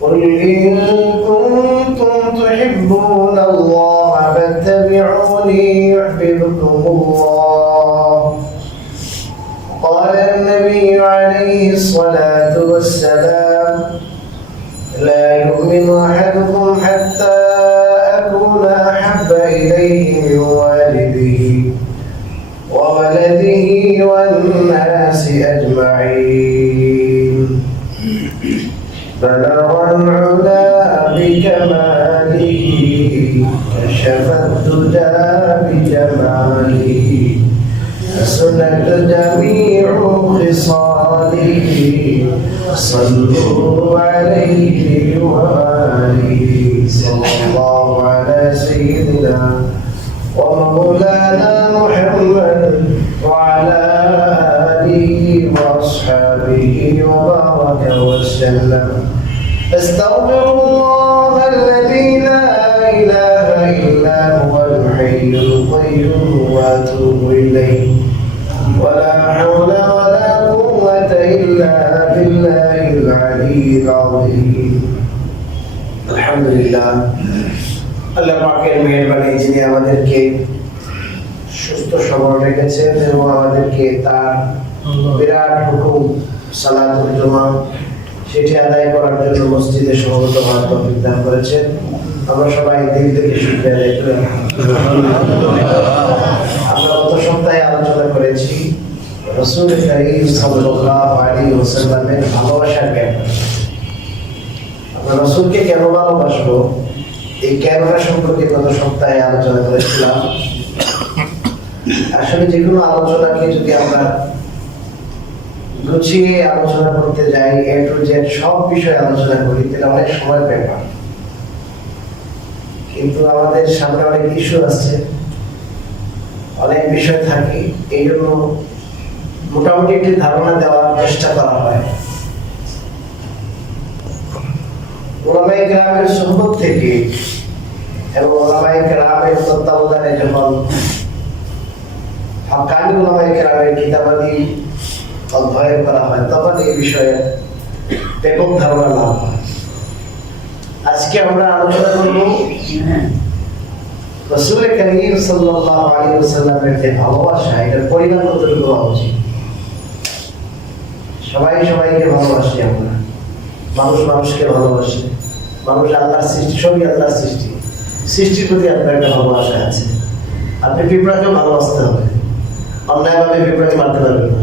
قل إن كنتم تحبون الله فاتبعوني يحببكم الله. قال النبي عليه الصلاة والسلام: لا يؤمن أحدكم حتى أكون أحب إليه من والده وولده والناس أجمعين. بلغ العلا بكماله كشف الدجى بجماله حسنت جميع خصاله صلوا عليه وآله. صلى الله على سيدنا ومولانا محمد وعلى آله وأصحابه وبارك وسلم. أستغفر الله الذي لا إله إلا هو الحي القيوم وأتوب إليه. ولا حول ولا قوة إلا بالله العلي العظيم. الحمد لله. আল্লাহ পাকের মেহেরবানি, যিনি আমাদেরকে সুস্থ সবল রেখেছেন এবং আমাদেরকে তার বিরাট হুকুম সালাতুল জুমা সেটি আদায় করার জন্য মসজিদে সমবেত হওয়ার তৌফিক দান করেছেন। আমরা সবাই দিল থেকে শুকরিয়া আদায় করি। আমরা গত সপ্তাহে আলোচনা করেছি রাসূল কারীম সাল্লাল্লাহু আলাইহি ওয়াসাল্লামের ভালোবাসার ব্যাপারে। আমরা রাসূলকে কেন ভালোবাসবো এই ক্যামেরা সম্পর্কে গত সপ্তাহে আলোচনা করেছিলাম। আসলে যে কোনো আলোচনাকে যদি আমরা গুছিয়ে আলোচনা করতে যাই, এ টু জেড সব বিষয়ে আলোচনা করি, তাহলে অনেক সময় ব্যাপার। কিন্তু আমাদের সামনে অনেক ইস্যু আছে, অনেক বিষয় থাকে, এই জন্য মোটামুটি একটি ধারণা দেওয়ার চেষ্টা করা হয়। ওলামায়ে কেরামের সুহবত থেকে এবং ওলামায়ে কেরামের তত্ত্বাবধানে যখন হক্কানি ওলামায়ে কেরামের কিতাবাদি অধ্যয়ন করা হয়, তখন এই বিষয়ে ব্যাপক ধারণা লাভ হয়। আজকে আমরা আলোচনা করব রাসূল কারীম সাল্লাল্লাহু আলাইহি ওয়াসাল্লামের যে ভালোবাসা, এটার পরিমাণ কতটুকু হওয়া উচিত। সবাই সবাইকে ভালোবাসি আমরা, মানুষ মানুষকে ভালোবাসে, মানুষ আল্লাহর সৃষ্টি, সবই আল্লাহর সৃষ্টি, সৃষ্টির প্রতি আপনার একটা ভালোবাসা আছে। আপনি পিঁপড়াকেও ভালোবাসতে হবে, অন্যায়ভাবে পিঁপড়াকে মারতে পারবেন না।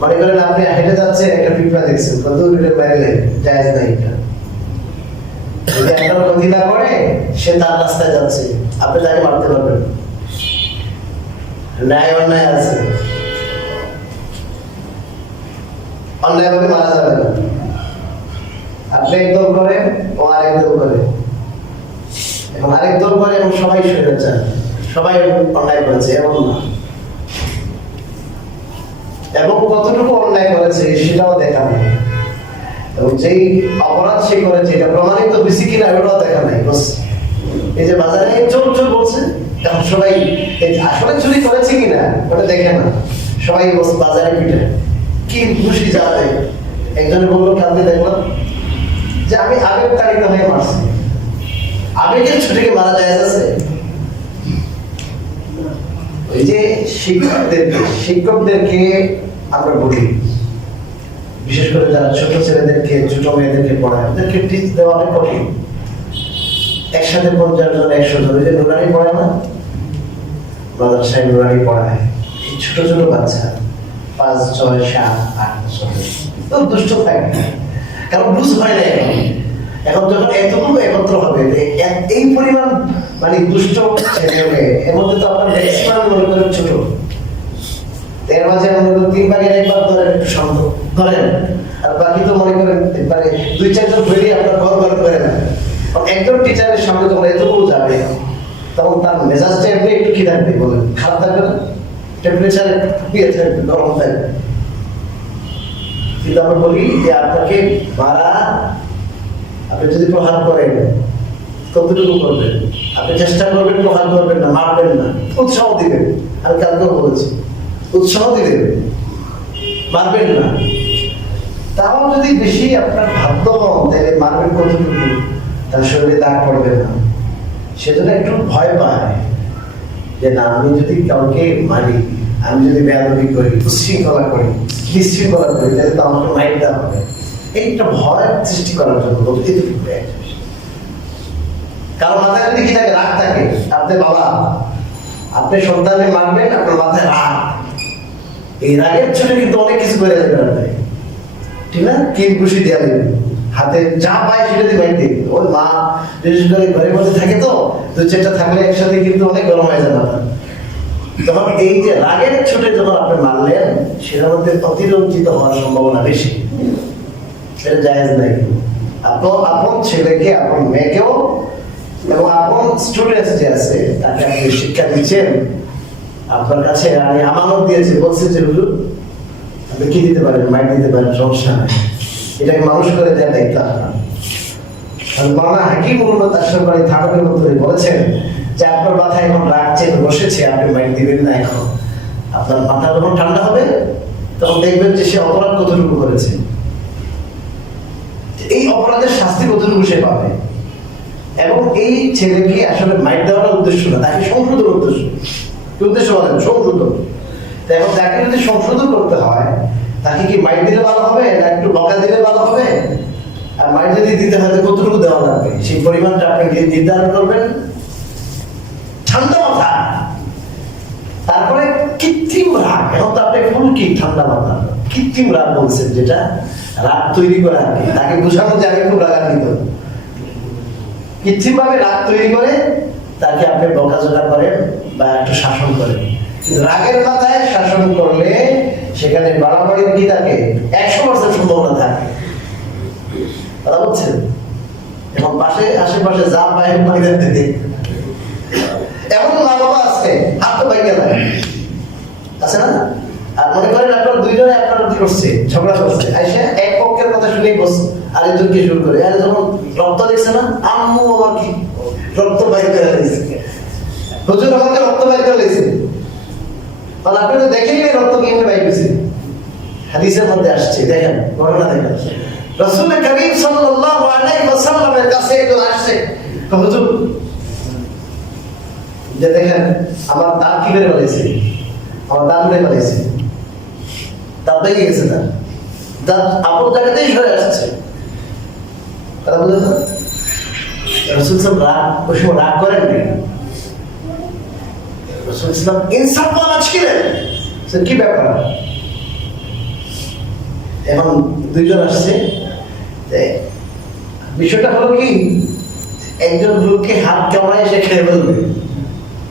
মনে করেন আপনি হেঁটে যাচ্ছেন, একটা পিঁপড়া দেখছেন, কত দূরে বাইরে জায়েজ নাই। এটা যদি আপনার ক্ষতি না করে, সে তার রাস্তায় যাচ্ছে, আপনি তাকে মারতে পারবেন না। ন্যায় অন্যায় আছে, অন্যায়ভাবে মারা যাবে না। আপনি একদম করেন, ও আরেকদম করে, এবং আরেকদম করে, এবং সবাই সরে যান, সবাই অন্যায় করেছে এমন না। এবং কতটুকু অন্যায় করেছে সেটাও দেখা নেই, এবং যেই অপরাধ সে করেছে এটা প্রমাণিত হয়েছে কিনা ওটাও দেখা নাই। এই যে বাজারে চোর চোর বলছে, এখন সবাই আসলে চুরি করেছে কিনা ওটা দেখে না, সবাই বাজারে পিঠে কি খুশি যাবে। একজনে বললো কালকে দেখলাম যে আমি আবেগ তাড়িত হয়ে মারছি। আবেগের ছুটিকে মারা যায় আছে। ওই যে শিক্ষকদেরকে আমরা বলি, বিশেষ করে যারা ছোট ছেলেদেরকে, ছোট মেয়েদেরকে পড়ায়, ওদেরকে টিচ দেওয়া অনেক কঠিন। একসাথে 50 জন 100 জন, ওই যে নুরানি পড়ায় না, মাদ্রাসায় নুরানি পড়ায়, এই ছোট ছোট বাচ্চা 5, 6, 7, 8 বছর তো দুষ্ট থাকে, কারণ বুঝ হয় না। এখন যখন এতগুলো একত্র হবে, এই পরিমাণ মানে দুষ্ট ছেলে মেয়ে, এর মধ্যে তো আপনার ম্যাক্সিমাম মনে করেন ছোট, এর মাঝে মনে করেন 3 ভাগের 1 ভাগ ধরেন, একটু সন্দেহ ধরেন, আর বাকি তো মনে করেন মানে 2-4 জন ধরে আপনার ঘর করে না। একজন টিচারের সামনে যখন এতগুলো যাবে, তখন তার মেজাজটা একটু কি থাকবে বলেন, খারাপ থাকবে না? টেম্পারেচার থাকবে, গরম থাকবে। কিন্তু আমরা বলি যে আপনাকে মারা, আপনি যদি প্রহার করেন কতটুকু করবেন, আপনি চেষ্টা করবেন, প্রহার করবেন না, মারবেন না, উৎসাহ দিবেন। আমি কালকেও বলেছি, উৎসাহ দিবেন, মারবেন না। তাও যদি বেশি আপনার ভাগ্য হন তাহলে মারবেন কতটুকু, তার শরীরে দাগ পড়বে না। সেজন্য একটু ভয় পায় যে না, আমি যদি কাউকে মারি, আমি যদি বেয়াদবি করি, উচ্ছৃঙ্খলা করি, বিশৃঙ্খলা করি, তাহলে তো আমাকে মাইর দেওয়া হবে। এইটা ভয় সৃষ্টি করার জন্য কারণ মাথায় যদি কি থাকে, রাগ থাকে, আপনি বাবা, আপনি সন্তানকে মারবেন, আপনার মাথায় রাগ, এই রাগের জন্য কিন্তু অনেক কিছু করে দেবেন, ঠিক না? কিল খুশি দেওয়া দেবেন, হাতে যা পায় সেটা দিয়ে বাইর দিন। ওই মা বিশেষ করে ঘরের মধ্যে থাকে তো, দু চারটা থাকলে একসাথে কিন্তু অনেক গরম হয়ে যায় মাথা। তখন এই যে রাগের ছুটে যখন আপনি মারলেন, সেটার মধ্যে অতিরঞ্জিত হওয়ার সম্ভাবনা বেশি, সেটা জায়েজ নাই। আপন ছেলেকে, আপন মেয়েকেও এবং আপন স্টুডেন্ট যে আছে তাকে আপনি শিক্ষা দিচ্ছেন, আপনার কাছে আমি আমানত দিয়েছি, বলছে যে হুজুর আপনি কি দিতে পারেন, মাইক দিতে পারেন, সমস্যা নেই, এটাকে মানুষ করে দেওয়ার দায়িত্ব আপনার। মাওলানা হাকিমুল্লাহ তাশরিফি থানভীর মধ্যে বলেছেন যে আপনার মাথায় এখন রাগ চেপে বসেছে, আপনি মাইক দিবেন না। এখন আপনার মাথা যখন ঠান্ডা হবে তখন দেখবেন যে সে অপরাধ কতটুকু করেছে, এই অপরাধের শাস্তি কতটুকু সে পাবে। এবং এই ছেলেকে আসলে মাইক দেওয়ার উদ্দেশ্য না, তাকে সংশোধন উদ্দেশ্য। কি উদ্দেশ্য বলেন? সংশোধন। তো এখন তাকে যদি সংশোধন করতে হয়, তাকে কি মাইক দিলে ভালো হবে না একটু বকা দিলে ভালো হবে? আর মাইক যদি দিতে হয় কতটুকু দেওয়া লাগবে, সেই পরিমাণটা আপনি নির্ধারণ করবেন ঠান্ডা মাথা। তারপরে কৃত্রিম রাগ, এখন তো আপনি ফুল কি ঠান্ডা মাথা, কৃত্রিম রাগ বলছেন, যেটা রাগ তৈরি করে আর কি, তাকে বোঝানো যে আমি খুব রাগান্বিত। কৃত্রিম ভাবে রাগ তৈরি করে তাকে আপনি বকাঝকা করেন বা একটু শাসন করেন, কিন্তু রাগের মাথায় শাসন করলে সেখানে বাড়াবাড়ির কি থাকে, 100% সম্ভাবনা থাকে। কথা বলছেন? এবং পাশে আশেপাশে যা বাইরে বাইরে দিতে এমন মা বাবা আছে, হাত তো বাইকে লাগে আছে না? আর মনে করেন আপনার দুইজনে আপনার কি করছে, ঝগড়া করছে, আইসা এক পক্ষের কথা শুনেই বসছে, আরেকজনকে শুরু করে, আরে যখন রক্ত দেখছে না, আম্মু আমার কি রক্ত বাইর করে দিয়েছে, হুজুর আমাকে রক্ত বাইর করে দিয়েছে, তাহলে আপনি তো দেখেনি রক্ত কিভাবে বাইর হয়েছে। হাদিসের মধ্যে আসছে, দেখেন ঘটনা দেখেন, রাসূল করিম সাল্লাল্লাহু আলাইহি ওয়াসাল্লামের কাছে একজন আসছে, হুজুর যে দেখেন আমার দাঁত কি বের হয়েছে, আমার দাঁত উঠে ফেলেছে, দাঁত ভেঙে গেছে, তার দাঁত আপন জায়গাতেই সরে আসছে। কথা বুঝলেন না? রাসূল সাল্লাল্লাহু রাগ, ওই সময় রাগ করেন না, রাসূল সাল্লাল্লাহু ইনসাফওয়ালা ছিলেন। কি ব্যাপার? এখন দুইজন আসছে, বিষয়টা হলো কি, একজন লোককে হাত কামড়ায় সে খেয়ে ফেলবে,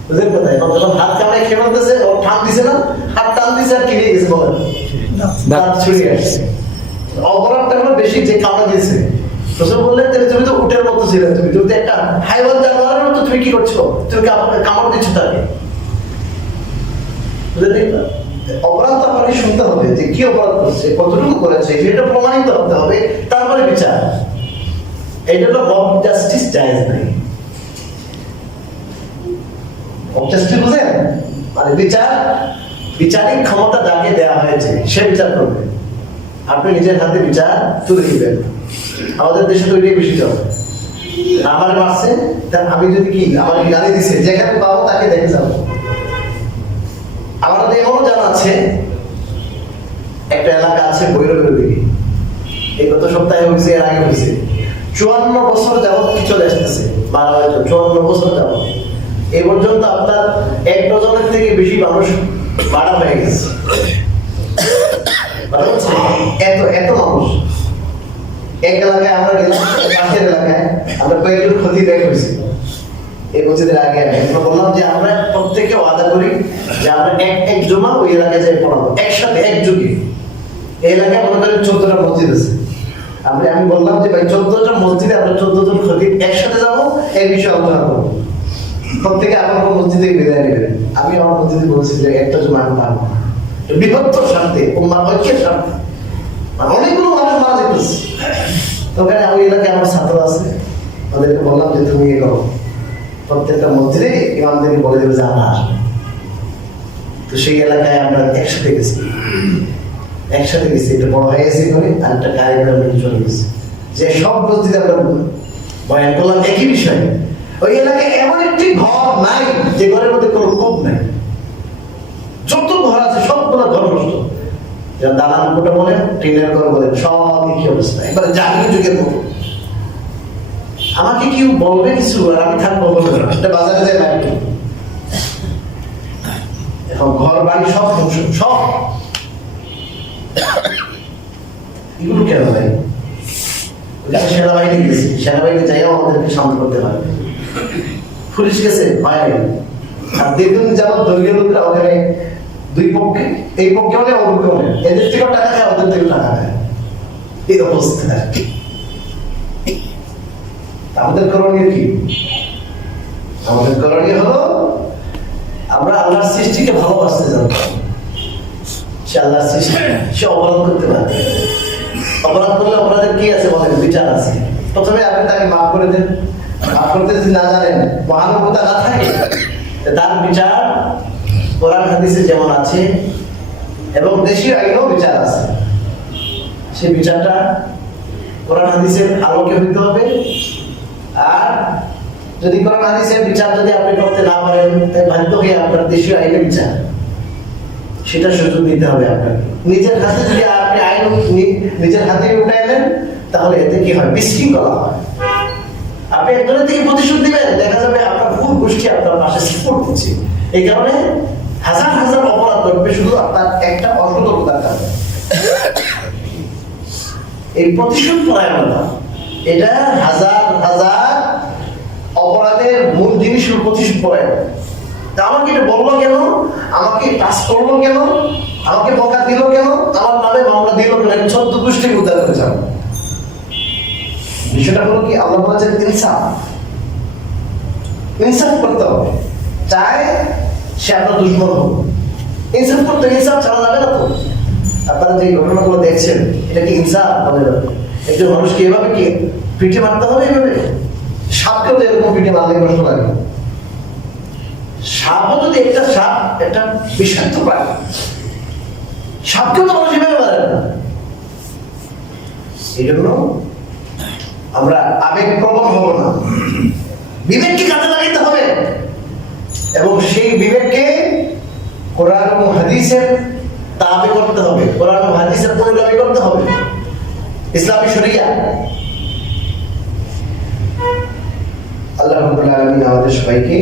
বুঝলেন কথা? এখন যখন হাত কামড়ায় খেয়ে ফেলতেছে, ও টান দিছে না, হাত টান দিছে আর কি হয়ে গেছে বলেন, দাঁত ছড়িয়ে আসছে। অপরাধটা হলো বেশি, যে কামড়া দিয়েছে। রাসূল বললেন তুমি তো উটের মতো ছিলে, তুমি তো একটা হাইওয়ান জানোয়ারের মতো, তুমি কি করছো, তুমি কামড় দিচ্ছ তাকে, বুঝলেন না? অপরাধ তো আপনাকে শুনতে হবে যে কি অপরাধ করছে, কতটুকু করেছে, সেটা প্রমাণিত হতে হবে, তারপরে বিচার। এটা হলো মব জাস্টিস, জায়েজ নাই। মব জাস্টিস বুঝেন? মানে বিচারিক ক্ষমতা যাকে দেওয়া হয়েছে সে বিচার করবে, আপনি নিজের হাতে বিচার তুলে দিবেন। আমাদের দেশে তো এটাই বেশি চলে, আমার মারছে, আমি যদি কি আমার গালি দিছে, যেখানে পাবো তাকে দেখে যাবো। আমাদের এমনও জানা আছে, একটা এলাকা আছে ভৈরবের দিকে, এই গত সপ্তাহে হয়েছে, এর আগে হয়েছে, 54 বছর যাবত চলে আসতেছে, মারা হয়তো 54 বছর যাবত। এই পর্যন্ত আপনার 1 ডজনের থেকে বেশি মানুষ মারা হয়ে গেছে। এত এত মানুষ এক এলাকায়, আমরা গেলাম পাশের এলাকায়, আমরা কয়েকজন ক্ষতি দেখ হয়েছি এই মসজিদের আগে। আমরা বললাম যে আমরা প্রত্যেকে ওয়াদা করি যে আমরা এক জমা ওই এলাকায় যাই পড়াবো একসাথে, একযুগে। এই এলাকায় মনে করেন 14টা মসজিদ আছে, আমি বললাম যে ভাই 14টা মসজিদে আমরা 14 জন খতিব একসাথে যাবো, এই বিষয়ে আলোচনা করবো। প্রত্যেকে আমার মসজিদে বিদায় নেবেন। আমি আমার মসজিদে বলছি যে একটা জমা আমি পারবো না, বিভক্ত স্বার্থে, ঐক্যের স্বার্থে, অনেকগুলো মানুষ মারা যেতেছে। তো ওখানে ওই এলাকায় আমার ছাত্র আছে, ওদেরকে বললাম যে তুমি এ করো, প্রত্যেকটা মসজিদে ইমামদেরকে বলে দেবে যে আমরা আসবো। তো সেই এলাকায় আমরা একসাথে গেছি, একসাথে গেছি, একটা বড় হয়ে গেছে করে আর একটা গাড়ি করে চলে গেছে, যে সব বলতে আমরা বয়ান করলাম একই বিষয়। ওই এলাকায় এমন একটি ঘর নাই যে ঘরের মধ্যে কোনো কূপ নাই, যত ঘর আছে সবগুলো ঘর নষ্ট। দালান কোটা বলেন, টিনের ঘর বলেন, সব একই অবস্থা, এবারে জাতীয় যুগের মতো। আমাকে কেউ বলবে কিছু আর আমি থাকবো বলবে না, এটা বাজারে যায় লাগবে। এখন ঘর বাড়ি সব ধ্বংস, সব। এগুলো কেন ভাই? সেনাবাহিনী গেছে, সেনাবাহিনী যাইও আমাদেরকে শান্ত করতে হয়, পুলিশ গেছে হয়। আর দেখুন যেমন দলীয় লোকরা ওখানে দুই পক্ষে, এই পক্ষে হলে ওর পক্ষে হলে, এদের থেকেও টাকা খায়, ওদের থেকেও টাকা খায়, এই অবস্থা। আমাদের করণীয় কি? আমাদের করণীয় হলো আমরা আল্লাহর সৃষ্টিকে ভালোবাসতে জানবো। সে আল্লাহর সৃষ্টি, সে অপরাধ করতে পারে। অপরাধ করলে অপরাধের কি আছে বলেন? বিচার আছে। প্রথমে আপনি তাকে মাফ করে দেন, মাফ করতে যদি না জানেন, মহানুভবতা না থাকে, তার বিচার কোরআন হাদিসে যেমন আছে এবং দেশীয় আইনেও বিচার আছে। সেই বিচারটা কোরআন হাদিসের আলোকে হইতে হবে। আর যদি কোরআন হাদিসের বিচার যদি আপনি করতে না পারেন, বাধ্য হয়ে আপনার দেশীয় আইনের বিচার, সেটা সুযোগ দিতে হবে আপনাকে। নিজের হাতে যদি আপনি আইন নিজের হাতে উঠাই নেন, তাহলে এতে কি হয়? বিশৃঙ্খলা হয়। আপনি একজনের থেকে প্রতিশোধ দিবেন, দেখা যাবে আপনার পুরো গোষ্ঠী আপনার পাশে সাপোর্ট দিচ্ছে। এই কারণে হাজার হাজার অপরাধ করবে শুধু আপনার একটা অসতর্কতার কারণে। এই প্রতিশোধ পরায়ণতা, এটা হাজার হাজার অপরাধের মূল জিনিস হল প্রতিশোধ পরায়ণ। আমাকে এটা বললো কেন, আমাকে টাচ করলো কেন, আমাকে বকা দিল কেন, আমার নামে মামলা দিল কেন, 14 গোষ্ঠীর উদ্ধার করে যাবো। বিষয়টা হলো কি, আল্লাহ বলেছেন ইনসাফ, ইনসাফ করতে হবে। চায় সে আপনার দুশ্মন হোক, ইনসাফ করতে, ইনসাফ ছাড়া যাবে না তো। আপনারা যে ঘটনাগুলো দেখছেন, এটা কি ইনসাফ বলে যাবে? একজন মানুষকে এভাবে কি পিঠে মারতে হবে? এভাবে সাপকেও তো এরকম পিঠে মারলে কষ্ট লাগে। সাপও যদি একটা সাপ, একটা বিষাক্ত প্রাণী, সাপকেও তো মানুষ এভাবে মারে না। এই জন্য আমরা আবেগপ্রবণ হব না, বিবেককে কাজে লাগাইতে হবে এবং সেই বিবেককে কোরআন ও হাদিসের তাবে করতে হবে, কোরআন ও হাদিসের পরিণামী করতে হবে, ইসলামী শরিয়া। আল্লাহ রাব্বুল আলামিন আমাদের সবাইকে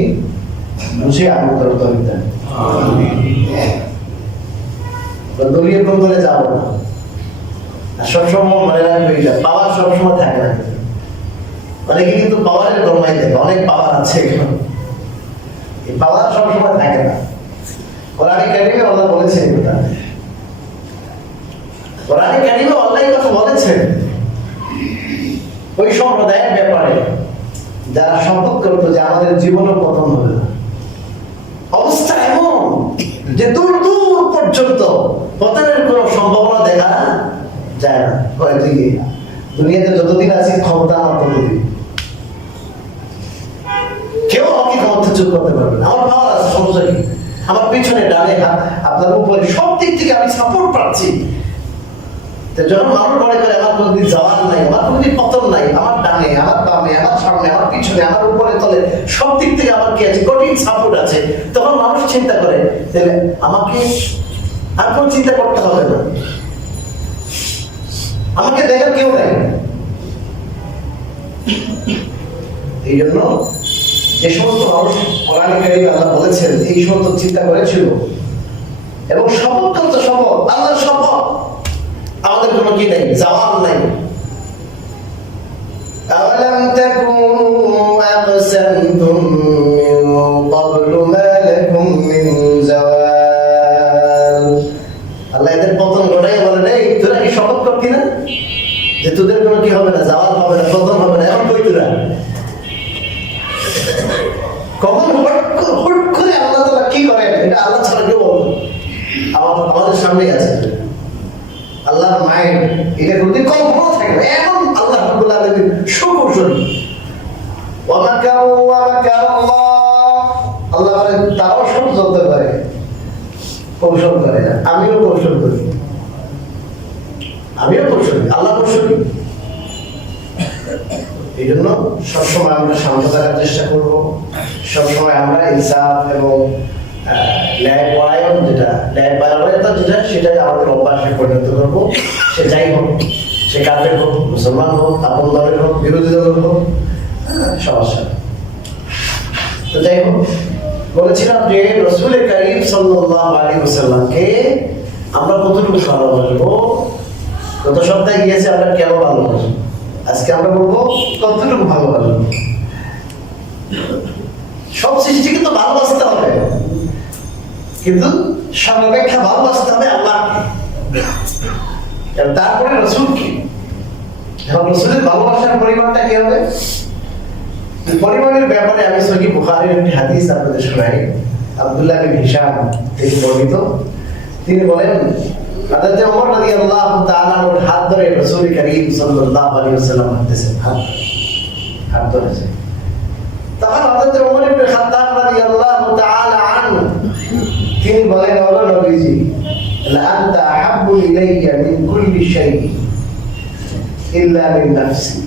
বুঝে আমল করার তৌফিক দান। দলীয় দ্বন্দ্বে যাব না, সবসময় মনে রাখবে এটা, পাওয়ার সবসময় থাকে না। অনেকে কিন্তু পাওয়ারের গরমাই থাকে, অনেক পাওয়ার আছে, এই পাওয়ার সবসময় থাকে না। কোরআনে কারিমে আল্লাহ বলেছেন এটা, কোরআনে কারিমে আল্লাহ এই কথা বলেছেন ওই সম্প্রদায়ের ব্যাপারে যারা শপথ করতো যে আমাদের জীবনও পতন হবে না। অবস্থা এমন যে দূর দূর পর্যন্ত পতনের কোন সম্ভাবনা দেখা যায় না। দুনিয়াতে যতদিন আছে ক্ষমতা আমার ততদিন, কেউ আমাকে ক্ষমতা চুপ করতে পারবে না। আমার পাওয়ার আছে, সমস্যা কি? আমার পিছনে ডানে আপনার উপরে সব দিক থেকে আমি সাপোর্ট পাচ্ছি। যখন মানুষ মনে করে আমার কোনদিন যাওয়ার নাই, আমার কোনদিন পতন নাই, আমার ডানে, আমার বামে, আমার সামনে, আমার পিছনে, আমার উপরে তলে সব দিক থেকে আমার কি আছে? কঠিন সাপোর্ট আছে। তখন মানুষ চিন্তা করে তাহলে আমাকে আর কোন চিন্তা করতে হবে না, আমাকে দেখার কেউ নেই। এই জন্য যে সমস্ত মানুষ কোরআনে কারিমে আল্লাহ বলেছেন এই সমস্ত চিন্তা করেছিল এবং শপথ করতে, শপথ আল্লাহর শপথ, আমাদের কোনো কি নেই, জাওয়াল নাই। আওয়ালাম তাকুনু আকসামতুম মিন ক্বাবলু মা লাকুম মিন জাওয়াল। আল্লাহ এদের পতন ঘটাই বলেন, এই তোরা কি শপথ করতি না যে তোদের কোনো কি হবে না, জাওয়াল হবে না, পতন হবে না? এখন কই তোরা? কখন হুট করে আল্লাহ তাআলা কি করেন এটা আল্লাহ ছাড়া কেউ বলবে? আমাদের সামনেই আছে আল্লাহর মাইন্ড, এটা কোনদিন কল্পনা থাকে না। এখন আল্লাহ রাব্বুল আলামিন সুকৌশলী, ওয়া মাকারু ওয়া মাকারাল্লাহ, আল্লাহ বলেন তারাও ষড়যন্ত্র করে, কৌশল করে না। আমিও কৌশল করি, রসুল। এই জন্য সবসময় আমরা শান্ত থাকার চেষ্টা করব, সবসময় আমরা ইনসাফ এবং ন্যায় পরায়ণ যেটা ন্যায় পরায়ণতা যেটা সেটাই আমাদের অভ্যাসে পরিণত করবো। সে যাই হোক, সে কাফের হোক, মুসলমান হোক, আপন দলের হোক, বিরোধী দলের হোক, সমস্যা। তো যাই হোক, বলেছিলাম যে রাসূল কারীম সাল্লাল্লাহু আলাইহি ওয়াসাল্লামকে আমরা কতটুকু ভালোবাসবো। গত সপ্তাহে গিয়েছে আমরা কেন ভালোবাসবো, আজকে আমরা বলবো কতটুকু ভালোবাসবো। সব সৃষ্টিকে তো ভালোবাসতে হবে, কিন্তু সর্বাপেক্ষা ভালোবাসতে হবে আল্লাহকে, তারপরে রাসূলকে। এখন রাসূলের ভালোবাসার পরিমাণটা কি হবে? পরিমাণের ব্যাপারে আমি সহিহ বুখারীর একটি হাদিস আপনাদের শোনাই। আব্দুল্লাহ বিন হিশাম থেকে বর্ণিত। তিনি বলেন, হযরত ওমর রাদিয়াল্লাহু তাআলা এর হাত ধরে রাসূল কারীম সাল্লাল্লাহু আলাইহি ওয়াসাল্লাম হাঁটতেছেন, হাত ধরেছে। তখন হযরত ওমর ইবনে খাত্তাব রাদিয়াল্লাহু তাআলা আনহু তিনি বলেন, ও নবীজি, লা আনতা আহাব্বু ইলাইয়া মিন কুল্লি শাইইন ইল্লা মিন নাফসি।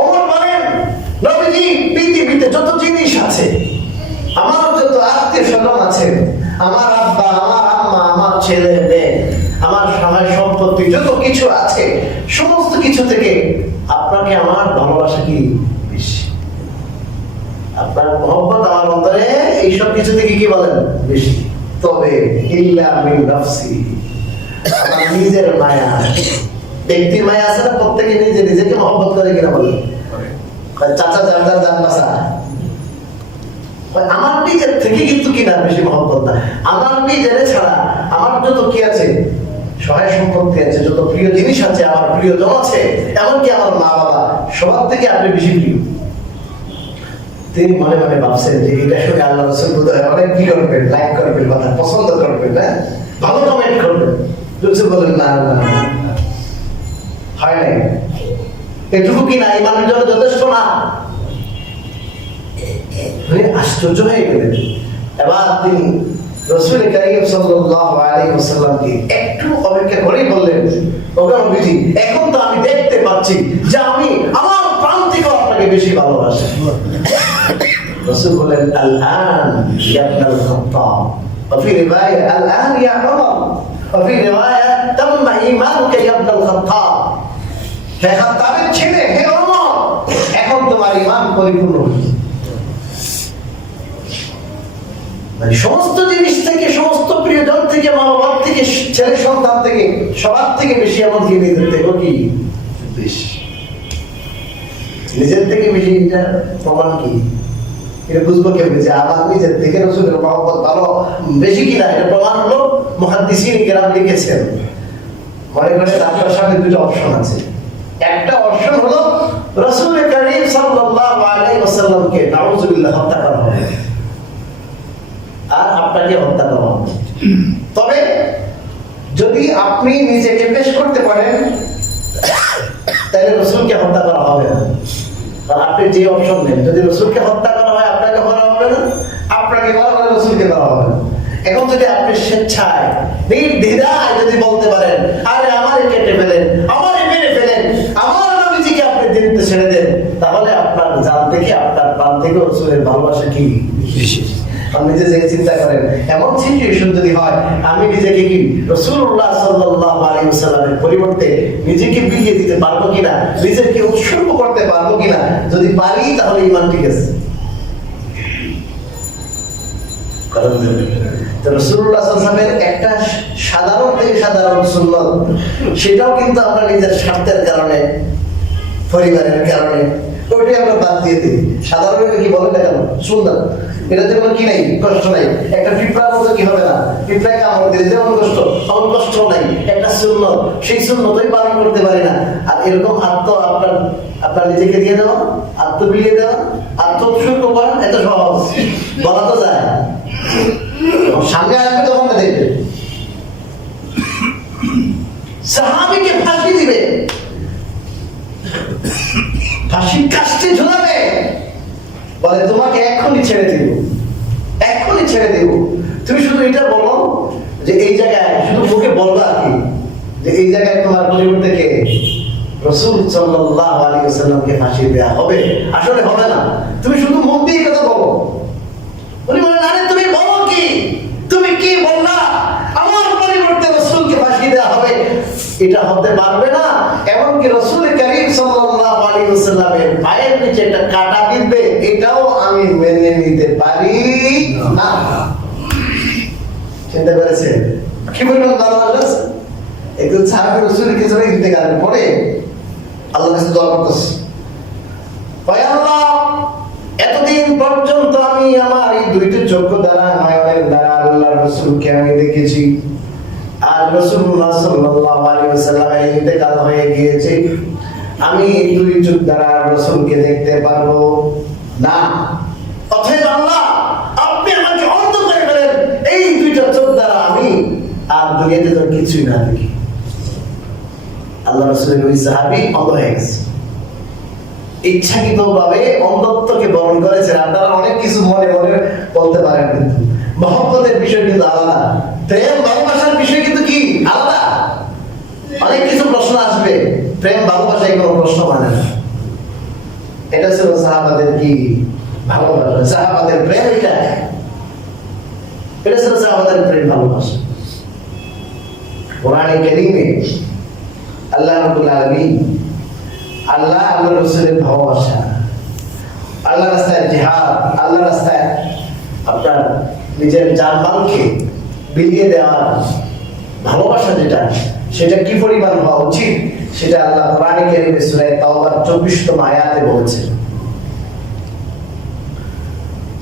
ওমর বলেন, নবীজি, পৃথিবীতে যত জিনিস আছে, আমার যত আত্মীয়-স্বজন আছে, আমার আব্বা, আমার আম্মা, আমার ছেলে মেয়ে, আমার সহায় সম্পত্তি যত কিছু আছে, সমস্ত কিছু থেকে আপনাকে আমার ভালোবাসা কি বেশি। আপনার মহব্বত আমার অন্তরে এইসব কিছু থেকে কি বলেন বেশি। তবে ইল্লা মিন নাফসি, আমার নিজের মায়া, ব্যক্তির মায়া আছে না, প্রত্যেকে নিজে নিজেকে মহব্বত করে কিনা বলেন, চাচা চাচা জান বাসা। আমার নিজের থেকে কিন্তু কিনা বেশি মহব্বত না। আমার নিজের ছাড়া আমার যত কি আছে, সহায় সম্পত্তি আছে, যত প্রিয় জিনিস আছে, আমার প্রিয়জন আছে, এমনকি আমার মা বাবা, সবার থেকে আপনি বেশি প্রিয়। তিনি মনে মনে ভাবছেন যে এটা শুনে আল্লাহ রাসূল বোধহয় অনেক কি করবেন, লাইক করবেন, কথা পছন্দ করবেন, না ভালো কমেন্ট করবেন। রাসূল বলেন, না না, হয় নাই, এটুকু কিনা ইমানের জন্য যথেষ্ট না। আশ্চর্য হয়ে গেলেন। এবার তিনি রাসূল কারীম সাল্লাল্লাহু আলাইহি ওয়াসাল্লামকে একটু অপেক্ষা করেই বললেন, ওগো নবীজি, এখন তো আমি দেখতে পাচ্ছি যে আমি আমার প্রাণ থেকে আপনাকে বেশি ভালোবাসি। রাসূল বলেন, আল-আন ইয়া ইবনাল খাত্তাব, ওয়া ফি রিওয়ায়া আল-আন ইয়া উমর, ওয়া ফি রিওয়ায়া তাম্মা ঈমানুকা ইয়া ইবনাল খাত্তাব। হে খাত্তাবের ছেলে, হে ওমর, এখন তোমার ঈমান পরিপূর্ণ হয়েছে। সমস্ত জিনিস থেকে, সমস্ত প্রিয়জন থেকে, মা বাবার থেকে, ছেলে সন্তান থেকে, সবার থেকে বেশি এমনকি নিজের থেকে কি বেশি, নিজের থেকে বেশি। এটা প্রমাণ কি? এটা বুঝবো কেমনে যে আমার নিজের থেকে রাসূলের মহব্বত ভালো বেশি কিনা? এটা প্রমাণ হলো মুহাদ্দিসিন কেরাম লিখেছেন। মনে করে আপনার সামনে দুটো অপশন আছে। একটা অপশন হলো রাসূল কারীম সাল্লাল্লাহু আলাইহি ওয়াসাল্লামকে নাউযুবিল্লাহ হত্যা করা হবে, আর আপনাকে হত্যা করা হবে। তবে যদি আপনি নিজেকে পেশ করতে পারেন, তাহলে রাসূলকে হত্যা করা হবে না। আর আপনি যে অপশন নেন, যদি রাসূলকে হত্যা করা হয় আপনাকে করা হবে না, আপনাকে করা হবে রাসূলকে করা হবে না। এখন যদি আপনি স্বেচ্ছায় নির্দ্বিধায় যদি বলতে পারেন, আরে আমারে কেটে ফেলেন, আমারে মেরে ফেলেন, আমার নবীজিকে আপনি দিনতে ছেড়ে দেন, তাহলে আপনার জান থেকে, আপনার প্রাণ থেকে রাসূলের ভালোবাসা কি বেশি। নিজে যে চিন্তা করেন, এমন সিচুয়েশন যদি হয়, আমি নিজেকে কি রাসূলুল্লাহ সাল্লাল্লাহু আলাইহি ওয়াসাল্লামের পরিবর্তে নিজেকে বিলিয়ে দিতে পারবো কিনা, নিজেকে উৎসর্গ করতে পারবো কিনা? যদি পারি তাহলে ঈমান ঠিক আছে। তো রাসূলুল্লাহ সাল্লাল্লাহু আলাইহি ওয়াসাল্লামের একটা সাধারণ থেকে সাধারণ সুন্নাত, সেটাও কিন্তু আমরা নিজের স্বার্থের কারণে, পরিবারের কারণে ওইটাই আমরা বাদ দিয়ে দিই। সাধারণ কি বলে না কেন সুন্নাত, এটাতে কোনো কি নাই, কষ্ট নাই। একটা পিঁপড়ার মতো কি হবে না, পিঁপড়ায় কামড় দিলে যেমন কষ্ট, তেমন কষ্ট নাই। একটা সুন্নত, সেই সুন্নতই পালন করতে পারি না। আর এরকম আত্ম আপনার নিজেকে দিয়ে দেওয়া, আত্ম বিলিয়ে দেওয়া, আত্ম উৎসর্গ করা, এত সহজ বলা তো যায়। সামনে আসবে তখন না দেখবে সাহাবীকে ফাঁসি দিবে, ফাঁসির কাস্টে ঝুলাবে, বলে তোমাকে এক্ষুনি ছেড়ে দিব, এক্ষুনি ছেড়ে দিব। তুমি শুধু এটা বলো যে এই জায়গায়, শুধু মুখে বলবা আর কি, যে এই জায়গায় তোমার পরিবর্তে কে রাসূল সাল্লাল্লাহু আলাইহি ওয়াসাল্লামকে ফাঁসি দেয়া হবে? আসলে হবে না। তুমি শুধু মুখ দিয়ে কথা বলো। উনি বলেন, আরে তুমি বলো কি? তুমি কি বললা? আমার পরিবর্তে রাসূলকে ফাঁসি দেয়া হবে, এটা হতে পারবে না। এমনকি রাসূল কারীম সাল্লাল্লাহু আলাইহি ওয়াসাল্লামের পায়ের নিচে একটা কাঁটা বিঁধবে, এটাও আমি মেনে নিতে পারি না। চিন্তা করেছেন কি পরিমাণ ভালোবাসা? একজন সাহাবী রাসূলের কাছে ইন্তেকালের পরে আল্লাহর কাছে দোয়া করতেছে, ওয়া আল্লাহ, এতদিন পর্যন্ত আমি আমার এই দুইটি চক্ষু দ্বারা, নয়নের দ্বারা আল্লাহর রাসূলকে আমি দেখেছি, আর রাসূলুল্লাহ সাল্লাল্লাহু আলাইহি ওয়াসাল্লামের ইন্তেকাল হয়ে গিয়েছে, আমি দুই চোখ দ্বারা রাসূলকে দেখতে পারবো না। অতএব আল্লাহ, আপনি আমাকে অন্ধ করে ফেলেন, এই দুইটা চোখ দ্বারা আমি আর দুনিয়াতে তো কিছুই না দেখি। আল্লাহ রাসূলের ওই সাহাবী অন্ধ হয়ে গেছে, ইচ্ছাকৃতভাবে অন্ধত্বকে বরণ করেছেন। আপনারা অনেক কিছু মনে মনে বলতে পারেন, কিন্তু মহব্বতের বিষয় কিন্তু আলাদা, প্রেম ভালোবাসার বিষয় কিন্তু কি আলাদা। অনেক কিছু প্রশ্ন আসবে, প্রেম ভালোবাসা কোনো প্রশ্ন মানে না। এটা ছিল সাহাবাদের কি ভালোবাসা, সাহাবাদের প্রেম, এটা ছিল সাহাবাদের প্রেম ভালোবাসা। কোরআনে কারীমে আল্লাহ রাব্বুল আলামিন, আল্লাহ আল্লাহর রাসূলের ভালোবাসা, আল্লাহর রাস্তায় জিহাদ, আল্লাহর রাস্তায় আপনার নিজের জানমালকে বিলিয়ে দেওয়ার ভালোবাসা যেটা, সেটা কি পরিমাণ হওয়া উচিত, সেটা আল্লাহ কোরআনে কারীমে সূরা তাওবার 24তম আয়াতে বলেছেন।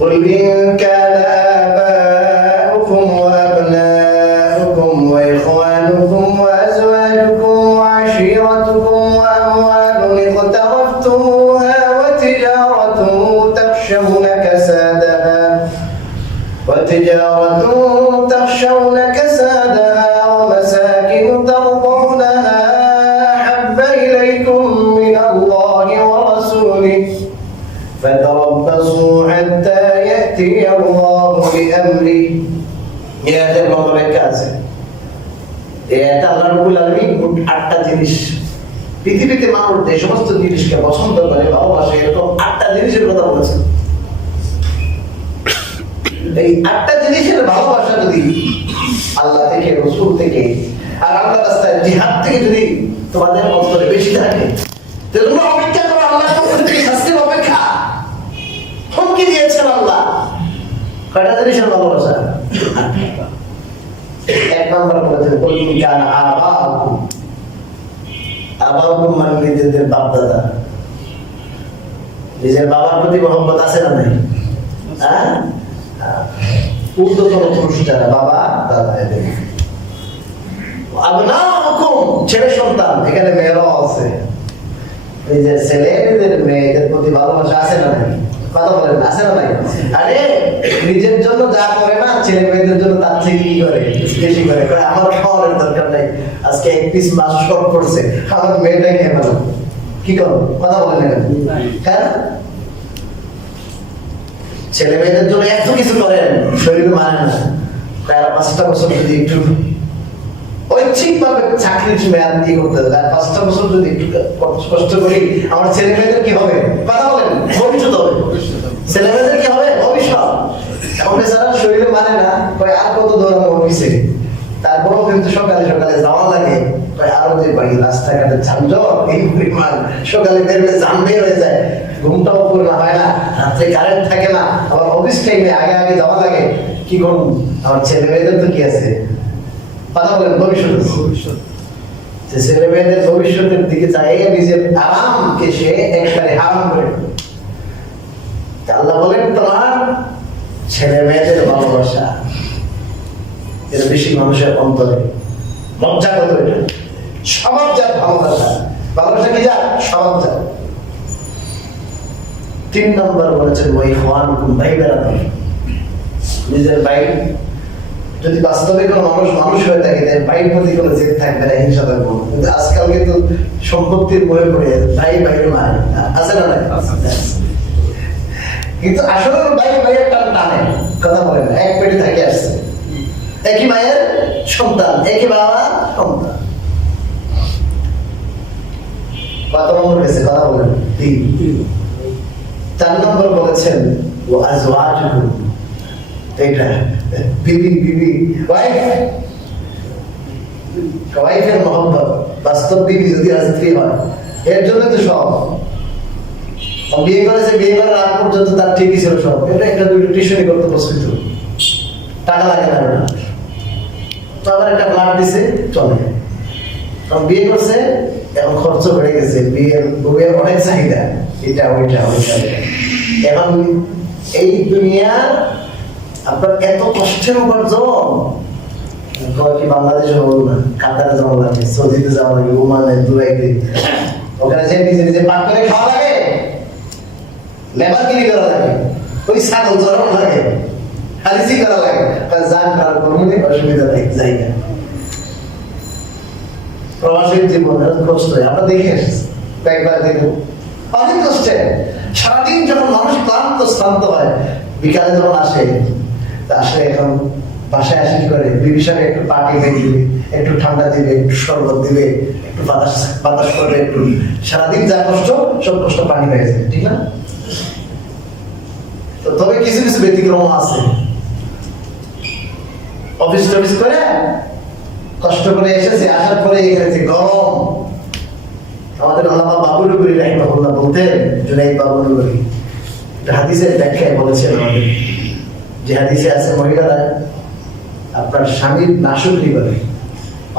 قُلْ إِنْ كَانَ آبَاؤُكُمْ وَأَبْنَاؤُكُمْ وَإِخْوَانُكُمْ وَأَزْوَاجُكُمْ وَعَشِيرَتُكُمْ وَأَمْوَالٌ اقْتَرَفْتُمُوهَا وَتِجَارَةٌ تَخْشَوْنَ كَسَادَهَا وَمَسَاكِنُ تَرْضَوْنَهَا أَحَبَّ إِلَيْكُمْ مِنَ اللَّهِ وَرَسُولِهِ فَتَرَبَّصُوا حَتَّى يَأْتِيَ اللَّهُ بِأَمْرِهِ। এর মধ্যে আছে এটা আল্লাহ রাব্বুল আলামিন 8টা জিনিস, পৃথিবীতে মানুষ যে সমস্ত জিনিসকে পছন্দ করে, ভালোবাসে, এরকম 8টা জিনিসের কথা বলেছেন। এই 8টা জিনিসের ভালোবাসা যদি আল্লাহ থেকে, রাসূল থেকে আর আল্লাহর রাস্তায় জিহাদ থেকে যদি তোমাদের অন্তরে বেশি থাকে, তাহলে তোমরা অপেক্ষা করো, আল্লাহর পক্ষ থেকে শাস্তির অপেক্ষা। হুমকি দিয়েছেন আল্লাহ। কয়টা জিনিসের ভালোবাসা? এক নম্বর বলেছেন, কুল ইন কানা আবাউকুম, আবাউকুম মানে নিজেদের বাপ দাদা। নিজের বাবার প্রতি মহব্বত আছে না নাই? হ্যাঁ, ঊর্ধ্বতন পুরুষ যারা, বাবা দাদা, এদের। আবনাউকুম ছেলে সন্তান, এখানে মেয়েরাও আছে। নিজের ছেলে নিজের মেয়েদের প্রতি ভালোবাসা আছে না নাই? কথা বলেন, আছে না নাই? আরে নিজের জন্য যা করে না, ছেলে মেয়েদের জন্য তার থেকে কি করে, বেশি করে। আমার খাওয়ানোর দরকার নাই, আজকে এক পিস মাছ শর্ট করছে, আমার মেয়েটাই খেয়ে ফেলো, কি করো? কথা বলেন না? হ্যাঁ, ছেলে মেয়েদের জন্য এত কিছু করেন, শরীর মানে না। 5টা বছর যদি একটু ঐচ্ছিকভাবে চাকরির মেয়াদ দিয়ে করতে হবে, 5টা বছর যদি একটু কষ্ট করি, আমার ছেলে মেয়েদের কি হবে? কথা বলেন, ভবিষ্যৎ হবে। ছেলে মেয়েদের কি হবে? ভবিষ্যৎ। অফিসার শরীরে মানে না, আর কত দৌড়ানো অফিসে, তারপরেও কিন্তু সকালে সকালে যাওয়া লাগে। আরো যে বাড়ি রাস্তাঘাটে ঝামঝট, এই পরিমাণ সকালে বেরোলে জাম বের হয়ে যায়, ঘুমটাও পুরো না হয় না, রাত্রে কারেন্ট থাকে না, আবার অফিস টাইমে আগে আগে যাওয়া লাগে। কি করুন? আমার ছেলে মেয়েদের তো কি আছে? কথা বলেন, ভবিষ্যৎ। ছেলে মেয়েদের ভবিষ্যতের দিকে চাইয়ে নিজের আরামকে সে একবারে হারাম করে। আল্লাহ বলেন, তোমার ছেলে মেয়েদের ভালোবাসা, এর বেশি মানুষের অন্তরে মজ্জাগত, এটা স্বভাবজাত ভালোবাসা। ভালোবাসা কি যা? স্বভাবজাত। 3 নম্বর বলেছেন, ওই ইখওয়ানুকুম, ভাই বেরাদর। নিজের ভাই যদি বাস্তবে কোনো মানুষ হয়ে থাকে, ভাইয়ের প্রতি কোনো জেদ থাকবে না, হিংসা থাকবে না। কিন্তু আজকাল কিন্তু সম্পত্তির বয়ে পড়ে ভাই ভাইয়ের মারে, আছে না? কিন্তু আসলে ভাইয়ের টান টানে। কথা বলেন, এক পেটে থাকে আসছে, একই মায়ের সন্তান, একই বাবা সন্তান। কত নম্বর গেছে কথা বলেন? 3। 4 নম্বর বলেছেন ও আজওয়াজুকুম, এটা বিবি বিবি ওয়াইফের মহব্বত, বাস্তব বিবি যদি স্ত্রী হয়, এর জন্য তো সব বিয়ে করেছে, বিয়ে করার আগ পর্যন্ত তার ঠিকই ছিল সব। এটা একটা দুটো টিউশনি করতে প্রস্তুত, টাকা লাগে না ওটা, তো আবার একটা ব্লাড দিছে চলে। কারণ বিয়ে করছে, এখন খরচ বেড়ে গেছে, বউয়ের অনেক চাহিদা, এটা ওইটা ওইটা। এখন এই দুনিয়ার আপনার এত কষ্টের উপার্জন, কি বাংলাদেশে হবো না, কাতারে যাওয়া লাগে, সৌদিতে যাওয়া লাগে, ওমানে, দুবাইতে, ওখানে যে নিজে নিজে পাক করে খাওয়া লাগে, লেবার কিনি করা লাগে, ওই ছাগল জরম লাগে, হালিসি করা লাগে, যান খারাপ কর্মী অসুবিধা নেই, জায়গা। প্রবাসীর জীবনের কষ্ট আমরা দেখে এসেছি, একবার দেখুন অনেক কষ্টে। সারাদিন যখন মানুষ ক্লান্ত শ্রান্ত হয়, বিকালে যখন আসে, এখন বাসায় আসে কি করে, বিবিসাকে একটু পাটি খেয়ে দিবে, একটু ঠান্ডা দিবে, একটু শরবত দিবে, একটু বাতাস বাতাস করবে, একটু সারাদিন যা কষ্ট সব কষ্ট পানি হয়ে যায়, ঠিক না? তো তবে কিছু কিছু ব্যতিক্রম আছে, অফিস টফিস করে কষ্ট করে এসেছে, আসার পরে এখানে গরম। আমাদের আল্লামা বাবুলুগুরি রাহিমাহুল্লাহ বলতেন, জুনাইদ বাবুলুগুরি হাদিসের ব্যাখ্যায় বলেছেন আমাদের, যে হাদিসে আছে মহিলারা আপনার স্বামীর নাশুকরি করে,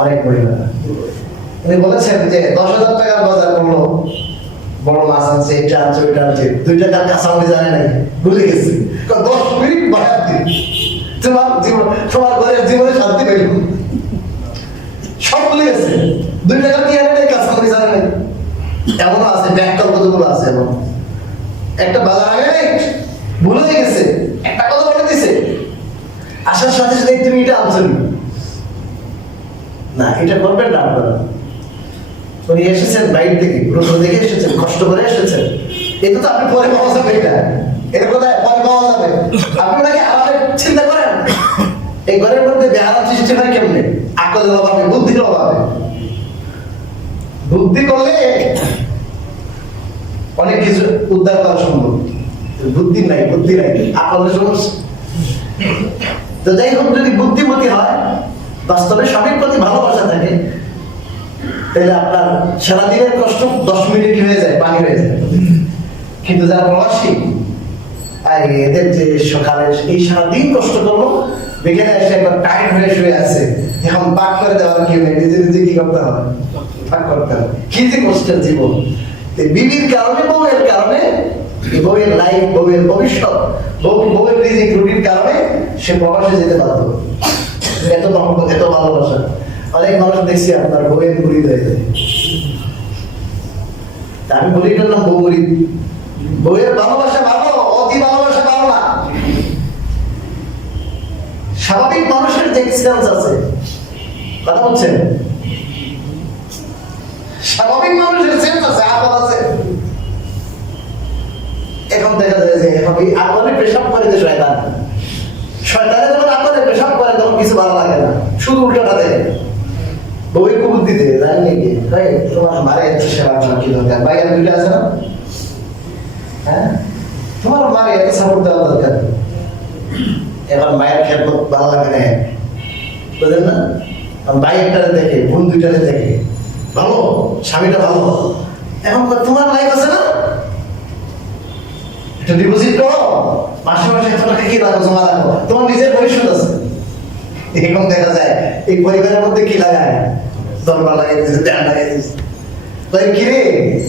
অনেক মহিলারা। উনি বলেছেন যে 10,000 টাকার বাজার করলো, বড় মাছ আনছে, এটা আনছে, ওইটা আনছে, 2 টাকার কাঁচামরিচ জানে নাই, ভুলে গেছে, 10 মিনিট বাড়ার দিন, তোমার ঘরের জীবনে শান্তি পেল, সব ভুলে গেছে, 2 টাকা কি আনে নাই, কাঁচামরিচ জানে নাই। এমনও আছে, ব্যাককল কতগুলো আছে, এমন একটা বাজার আগে নাই, ভুলে গেছে, একটা কথা বলে দিছে, আসার সাথে সাথে তুমি এটা আনছো না, এটা করবেন না আপনারা। উনি এসেছেন বাইরে থেকে, রোদ থেকে এসেছেন, কষ্ট করে এসেছেন, এটা তো আপনি পরে পাওয়া যাবে, এটা কোথায় পরে পাওয়া যাবে? আপনি ওনাকে আরামে চিন্তা করেন, এই ঘরের মধ্যে বেহারাম সৃষ্টি হয় কেমনে? আকলের অভাবে, বুদ্ধির অভাবে। বুদ্ধি করলে অনেক কিছু উদ্ধার করা সম্ভব, বুদ্ধি নাই, আকলের সমস্যা। তো যাই হোক, যদি বুদ্ধিমতী হয়, বাস্তবে স্বামীর প্রতি ভালোবাসা থাকে, তাহলে আপনার সারাদিনের কষ্ট 10 মিনিট হয়ে যায়, পানি হয়ে যায়। কিন্তু যারা প্রবাসী, এদের যে সকালে এই সারাদিন কষ্ট করলো, বিকেলে এসে একবার টাইট হয়ে শুয়ে আছে, এখন পাক করে দেওয়ার কি নেই, নিজে নিজে কি করতে হবে, পাক করতে হবে। কি যে কষ্টের জীবন! বিবির কারণে, বউয়ের কারণে, বউয়ের লাইফ, বউয়ের ভবিষ্যৎ, বউয়ের রিজিক রুটির কারণে সে প্রবাসে যেতে বাধ্য। এত মহব্বত, এত ভালোবাসা। অনেক মানুষ দেখছি আপনার বউয়ের মুরিদ হয়ে যায়। আমি বলি এটার নাম বউ মুরিদ। বউয়ের ভালোবাসা ভালো, অতি ভালোবাসা ভালো না। স্বাভাবিক মানুষের যে এক্সপিরিয়েন্স আছে, কথা বলছেন, স্বাভাবিক মানুষের সেন্স আছে, আকল আছে। এখন দেখা যায় যে এখন এই আকলে পেশাব করে যে শয়তানে যখন আকলে পেশাব করে, তখন কিছু ভালো লাগে না, শুধু উল্টাটা দেয়। বউয়ের কবুল দিতে জানি নাকি, ভাই তোমার মারে এত সেবা করা কি দরকার? ভাই আর দুইটা আছে না, হ্যাঁ, তোমার মারে এত সাপোর্ট দেওয়া দরকার। এখন মায়ের খেদমত ভালো লাগে না, বুঝলেন না? ভাই একটারে দেখে, বোন দুইটারে দেখে, ভালো, স্বামীটা ভালো। এখন তোমার লাইফ আছে না, একটা ডিপোজিট করো, মাসে মাসে এত টাকা কি রাখো, জমা রাখো, তোমার নিজের ভবিষ্যৎ আছে। এরকম দেখা যায় এই পরিবারের মধ্যে কি লাগায়, দরবার লাগাই দিয়েছে, ধ্যান লাগাই দিয়েছে, তাই কি রে,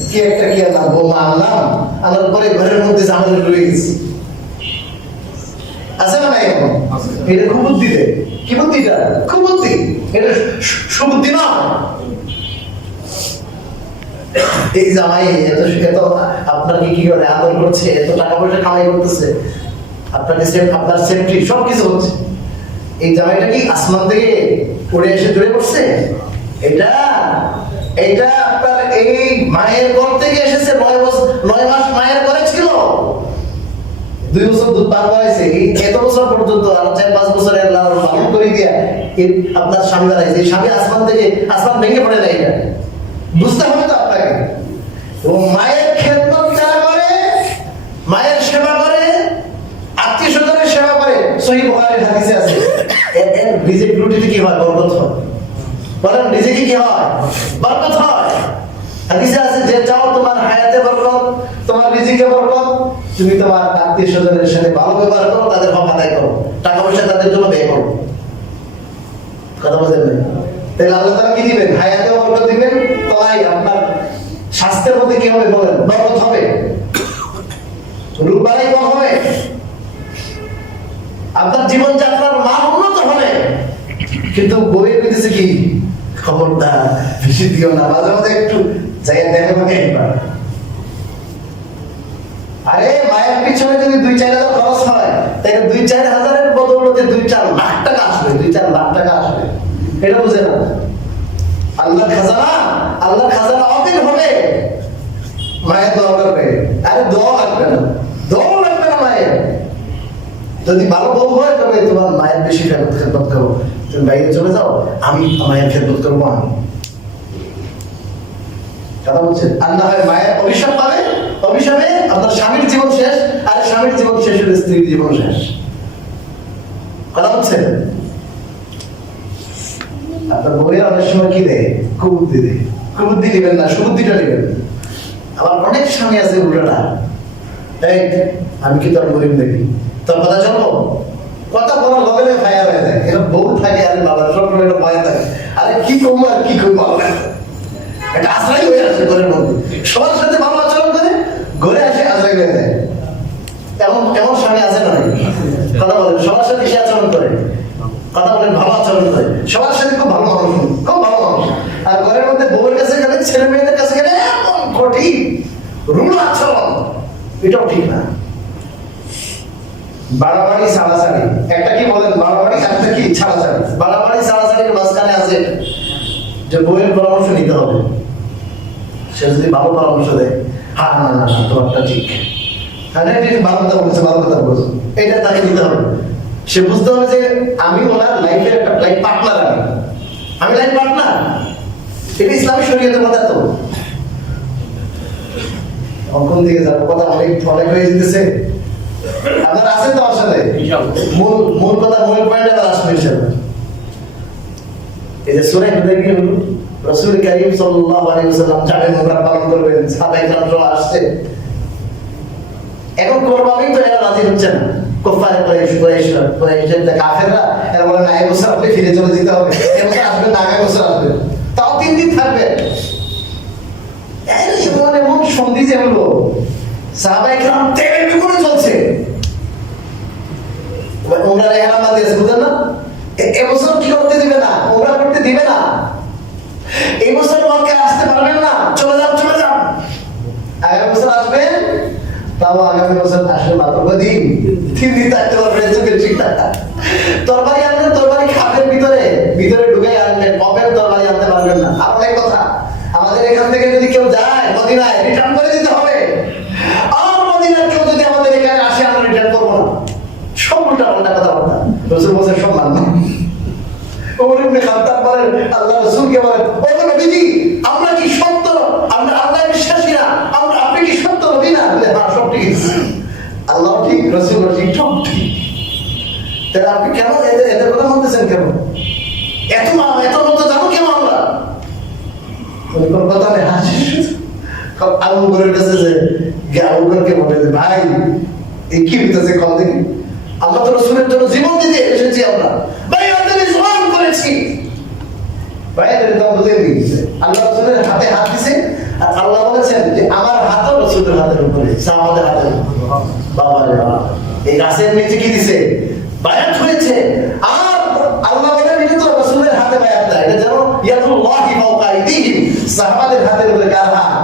কি একটা কি আনলাম, বোমা আনলাম, আনার পরে ঘরের মধ্যে জামালে ঢুকে গেছি, আছে না? নাই, এটা খুব বুদ্ধি রে। কি বুদ্ধিটা? খুব বুদ্ধি, এটা সুবুদ্ধি না। এই জামাই এত এত আপনাকে কি করে আদর করছে, এত টাকা পয়সা কামাই করতেছে, আপনাকে আপনার সেফটি সবকিছু হচ্ছে। এই জামাইটা কি আসমান থেকে পড়ে এসে জুড়ে পড়ছে? এটা আপনার এই মায়ের ঘর থেকে এসেছে, 9 মাস মায়ের ঘরে ছিল, 2 বছর দুধ পান করাইছে, এত বছর পর্যন্ত, আর 4-5 বছর পালন করে দিয়া আপনার স্বামী বানাইছে। স্বামী আসমান থেকে, আসমান ভেঙে পড়ে যায়, এটা বুঝতে হবে তো আপনাকে। ও মায়ের খেদমত যারা করে, মায়ের সেবা করে, আত্মীয় স্বজনের সেবা করে, সহিহ বুখারীর হাদিসে আছে এর রিজিক রুটিতে কি হয়? বরকত হয়। বলেন রিজিকে কি হয়? বরকত হয়। হাদিসে আছে যে চাও তোমার হায়াতে বরকত, তোমার রিজিকে বরকত, তুমি তোমার আত্মীয় স্বজনের সাথে ভালো ব্যবহার করো, তাদের হক আদায় করো, টাকা পয়সা তাদের জন্য ব্যয় করো। কথা বুঝলেন না? তাহলে আল্লাহ তাআলা কি দিবেন? হায়াতে বরকত দিবেন, তাই আপনার স্বাস্থ্যের মধ্যে কি হবে বলেন? বরকত হবে, রোগ বালাই কম হবে, আপনার জীবনযাত্রার মান উন্নত হবে। কিন্তু বইয়ের বিদেশে কি খবরদার বেশি দিও না, মাঝে মাঝে একটু জায়গা দেখে ভাগে একবার। আরে মায়ের পিছনে যদি 2-4 হাজার খরচ হয়, তাহলে 2-4 হাজারের বদৌলতে 2-4 লাখ টাকা আসবে, 2-4 লাখ টাকা আসবে। এটা বুঝে না? আল্লাহর খাজানা, আল্লাহর খাজানা অদিন হবে। মায়ের দোয়া করবে, আরে দোয়া লাগবে না, দোয়া লাগবে না মায়ের। যদি ভালো বউ হয় তবে তোমার মায়ের বেশি খেদমত করো, তুমি বাইরে চলে যাও, আমি মায়ের খেদমত করবো। আমি কথা বলছেন, আর না হয় মায়ের অভিশাপ পাবে, অভিশাপে আপনার স্বামীর জীবন শেষ, আর স্বামীর জীবন শেষ হলে স্ত্রীর জীবন শেষ। কথা বলছেন? আপনার বউয়ের অনেক সময় কি দেয়? কুবুদ্ধি দেয়। কুবুদ্ধি নেবেন না, সুবুদ্ধিটা নেবেন। আবার অনেক স্বামী আছে উল্টোটা, এই আমি কি তোর গরিব দেখি, তোর কথা চলবো, কথা বলার লগে লগে ফায়া হয়ে যায়। এটা বউ থাকে, আরে বাবা সব এটা ভয় থাকে, আরে কি করবো আর কি করবো, এটা আশ্রয় হয়ে আসে ঘরের মধ্যে। সবার সাথে ভালো আচরণ করে, ঘরে আসে আশ্রয় হয়ে যায়। এমন এমন স্বামী আছে না? কথা বলেন, সবার সাথে সে আচরণ করে, কথা বলেন, ভালো আচরণ করে, সবার সাথে খুব ভালো মানুষ, খুব ভালো মানুষ। আর ঘরের মধ্যে বউয়ের কাছে গেলে, ছেলে মেয়েদের কাছে গেলে এমন কঠিন রুড় আচরণ, এটাও ঠিক না। বাড়াবাড়ি ছাড়াছাড়ি, একটা কি বলেন বাড়াবাড়ি, একটা কি ছাড়াছাড়ি। বাড়াবাড়ি ছাড়াছাড়ির মাঝখানে আছে যে বউয়ের পরামর্শ নিতে হবে। সে যদি ভালো পরামর্শ দেয়, হ্যাঁ না না না তোমারটা ঠিক, হ্যাঁ ঠিক, ভালো কথা বলছে, ভালো কথা বলছে, এটা তাকে নিতে হবে। সে বুঝতে হবে যে আমি ওনার লাইফের একটা লাইফ পার্টনার, আমি লাইফ পার্টনার। এটা ইসলামী শরীয়তের কথা। তো কোন দিকে যাবো, কথা অনেক অনেক হয়ে যেতেছে। আপনার আছেন তো আমার সাথে? মূল মূল কথা, মূল পয়েন্ট আবার আসবে ইনশাআল্লাহ। এই যে সূরা হুদাইবিয়া হলো, রাসূল কারীম সাল্লাল্লাহু আলাইহি ওয়াসাল্লাম জানেন ওমরা পালন করবেন, সাহাবায়ে কেরাম সহ আসছে। এখন কোরবানি তো এরা রাজি হচ্ছে না, কুফারে কুরাইশের কাফেররা এরা বলে না, এই বছর আপনি ফিরে চলে যেতে হবে, এই বছর আসবেন না, আগামী বছর আসবেন, তাও 3 দিন থাকবে। এমন এমন সন্ধি যে হলো, সাহাবায়ে কেরাম তেলের বিপরীত চলছে। ওমরা ইহরাম বাঁধিয়েছে, বুঝলেন না? এবছর কি করতে দিবে না, ওমরা করতে দিবে না। এই বছর মক্কায় আসতে পারবেন না, চলে যান, চলে যান। আগামী বছর আসবেন, তাও আগামী বছর আসলে মাত্র দিন 3 দিন থাকতে পারবেন, চোখের ঠিক থাকা। তরবারি আনবেন, তরবারি খাবের ভিতরে ভিতরে ঢুকে আনবেন, কবের তরবারি আনতে পারবেন না। আর অনেক কথা, আমাদের এখান থেকে যদি কেউ যায় মদিনায়, রিটার্ন করে দিতে হবে। আর মদিনার কেউ যদি আমাদের এখানে আসে, আমরা রিটার্ন করবো না। সব উল্টা পাল্টা কথাবার্তা। রাসূল বলেন সব মানবে। ওমর ইবনে খাত্তাব বলেন, আল্লাহ রাসূলকে বলেন, ও নবীজি আমরা কি সত্য, আমরা আল্লাহর বিশ্বাসী না, আমরা আপনি কি সত্য নবী না? হ্যাঁ সব ঠিক আছে, আল্লাহ ঠিক, রাসূল ঠিক, সব ঠিক। তাহলে আপনি কেন এদের কথা বলতেছেন? কেন এত এত মতো জানো কেন আমরা? কোন কথা নেই, হাসি। আবু বকরের কাছে যে আবু বকরকে বলে, ভাই এই কি হইতেছে, কল দেখি, আমরা তো রাসূলের জন্য জীবন দিতে এসেছি, আমরা ভাই আমাদের ইসলাম করেছি। ভাই এদের দাম বুঝে নিয়েছে, আল্লাহ রাসূলের হাতে হাত দিছে, আর আল্লাহ বলেছেন যে আমার হাতও রাসূলের হাতের উপরে, সাহাবাদের হাতের উপরে। বাবা রে বাবা, এই গাছের নিচে কি দিছে? বায়াত হয়েছে। আর আল্লাহ বলেন এটা তো রাসূলের হাতে বায়াত না, এটা যেন ইয়াদুল্লাহি ফাওকা আইদিহিম, সাহাবাদের হাতের উপরে। কার হাত?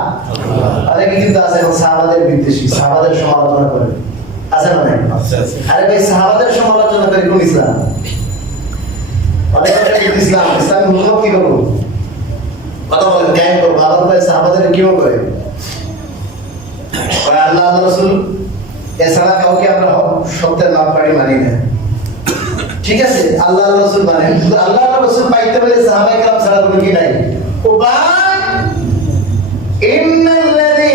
আরে কি কিন্তু আছে এখন সাহাবাদের বিদ্বেষী, সাহাবাদের সমালোচনা করে, আছে না নাই? আরে ভাই সাহাবাদের সমালোচনা করে কোন ইসলাম? অনেক ইসলাম, ইসলাম হুকুম কি করবো, কথা বলেন, কায়েম করবো। আবার ভাই সাহাবাদের কিও করে, আল্লাহ রাসূল এছাড়া কাউকে আমরা সত্যের নাম পাড়ি মানি না। ঠিক আছে, আল্লাহ রাসূল মানে, আল্লাহ রাসূল পাইতে বলে সাহাবায়ে কেরাম ছাড়া কোনো কি নাই। উপায় ইন্নাল্লাযী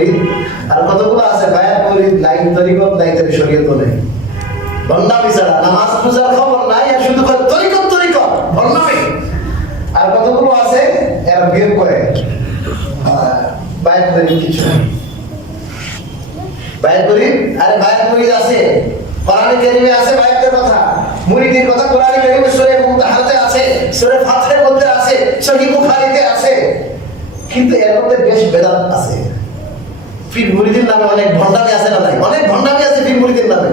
মুরিদ, আর কতগুলো আছে বায়াত মুরিদ, লাইন তরিকত নাই, তবে শরীয়ত নেই। ভণ্ডামি ছাড়া নামাজ পূজার খবর নাই, আর শুধু তরিকত তরিকত ভণ্ডামি। আর কতগুলো আছে এরা বিয়ে করে বায়াত মুরিদ কিছু নাই। বায়াত মুরিদ, আরে বায়াত মুরিদ আছে, কোরআনে কারীমে আছে বায়াতের কথা, মুরিদের কথা কোরআনে কারীমে সূরা মুতাহাতে আছে, সূরা ফাতিহার মধ্যে আছে, সহিহ বুখারীতে আছে। কিন্তু এর মধ্যে বেশ বেদাত আছে। পীর মুরিদের নামে অনেক ভণ্ডামি আছে না নাই? অনেক ভণ্ডামি আছে পীর মুরিদের নামে।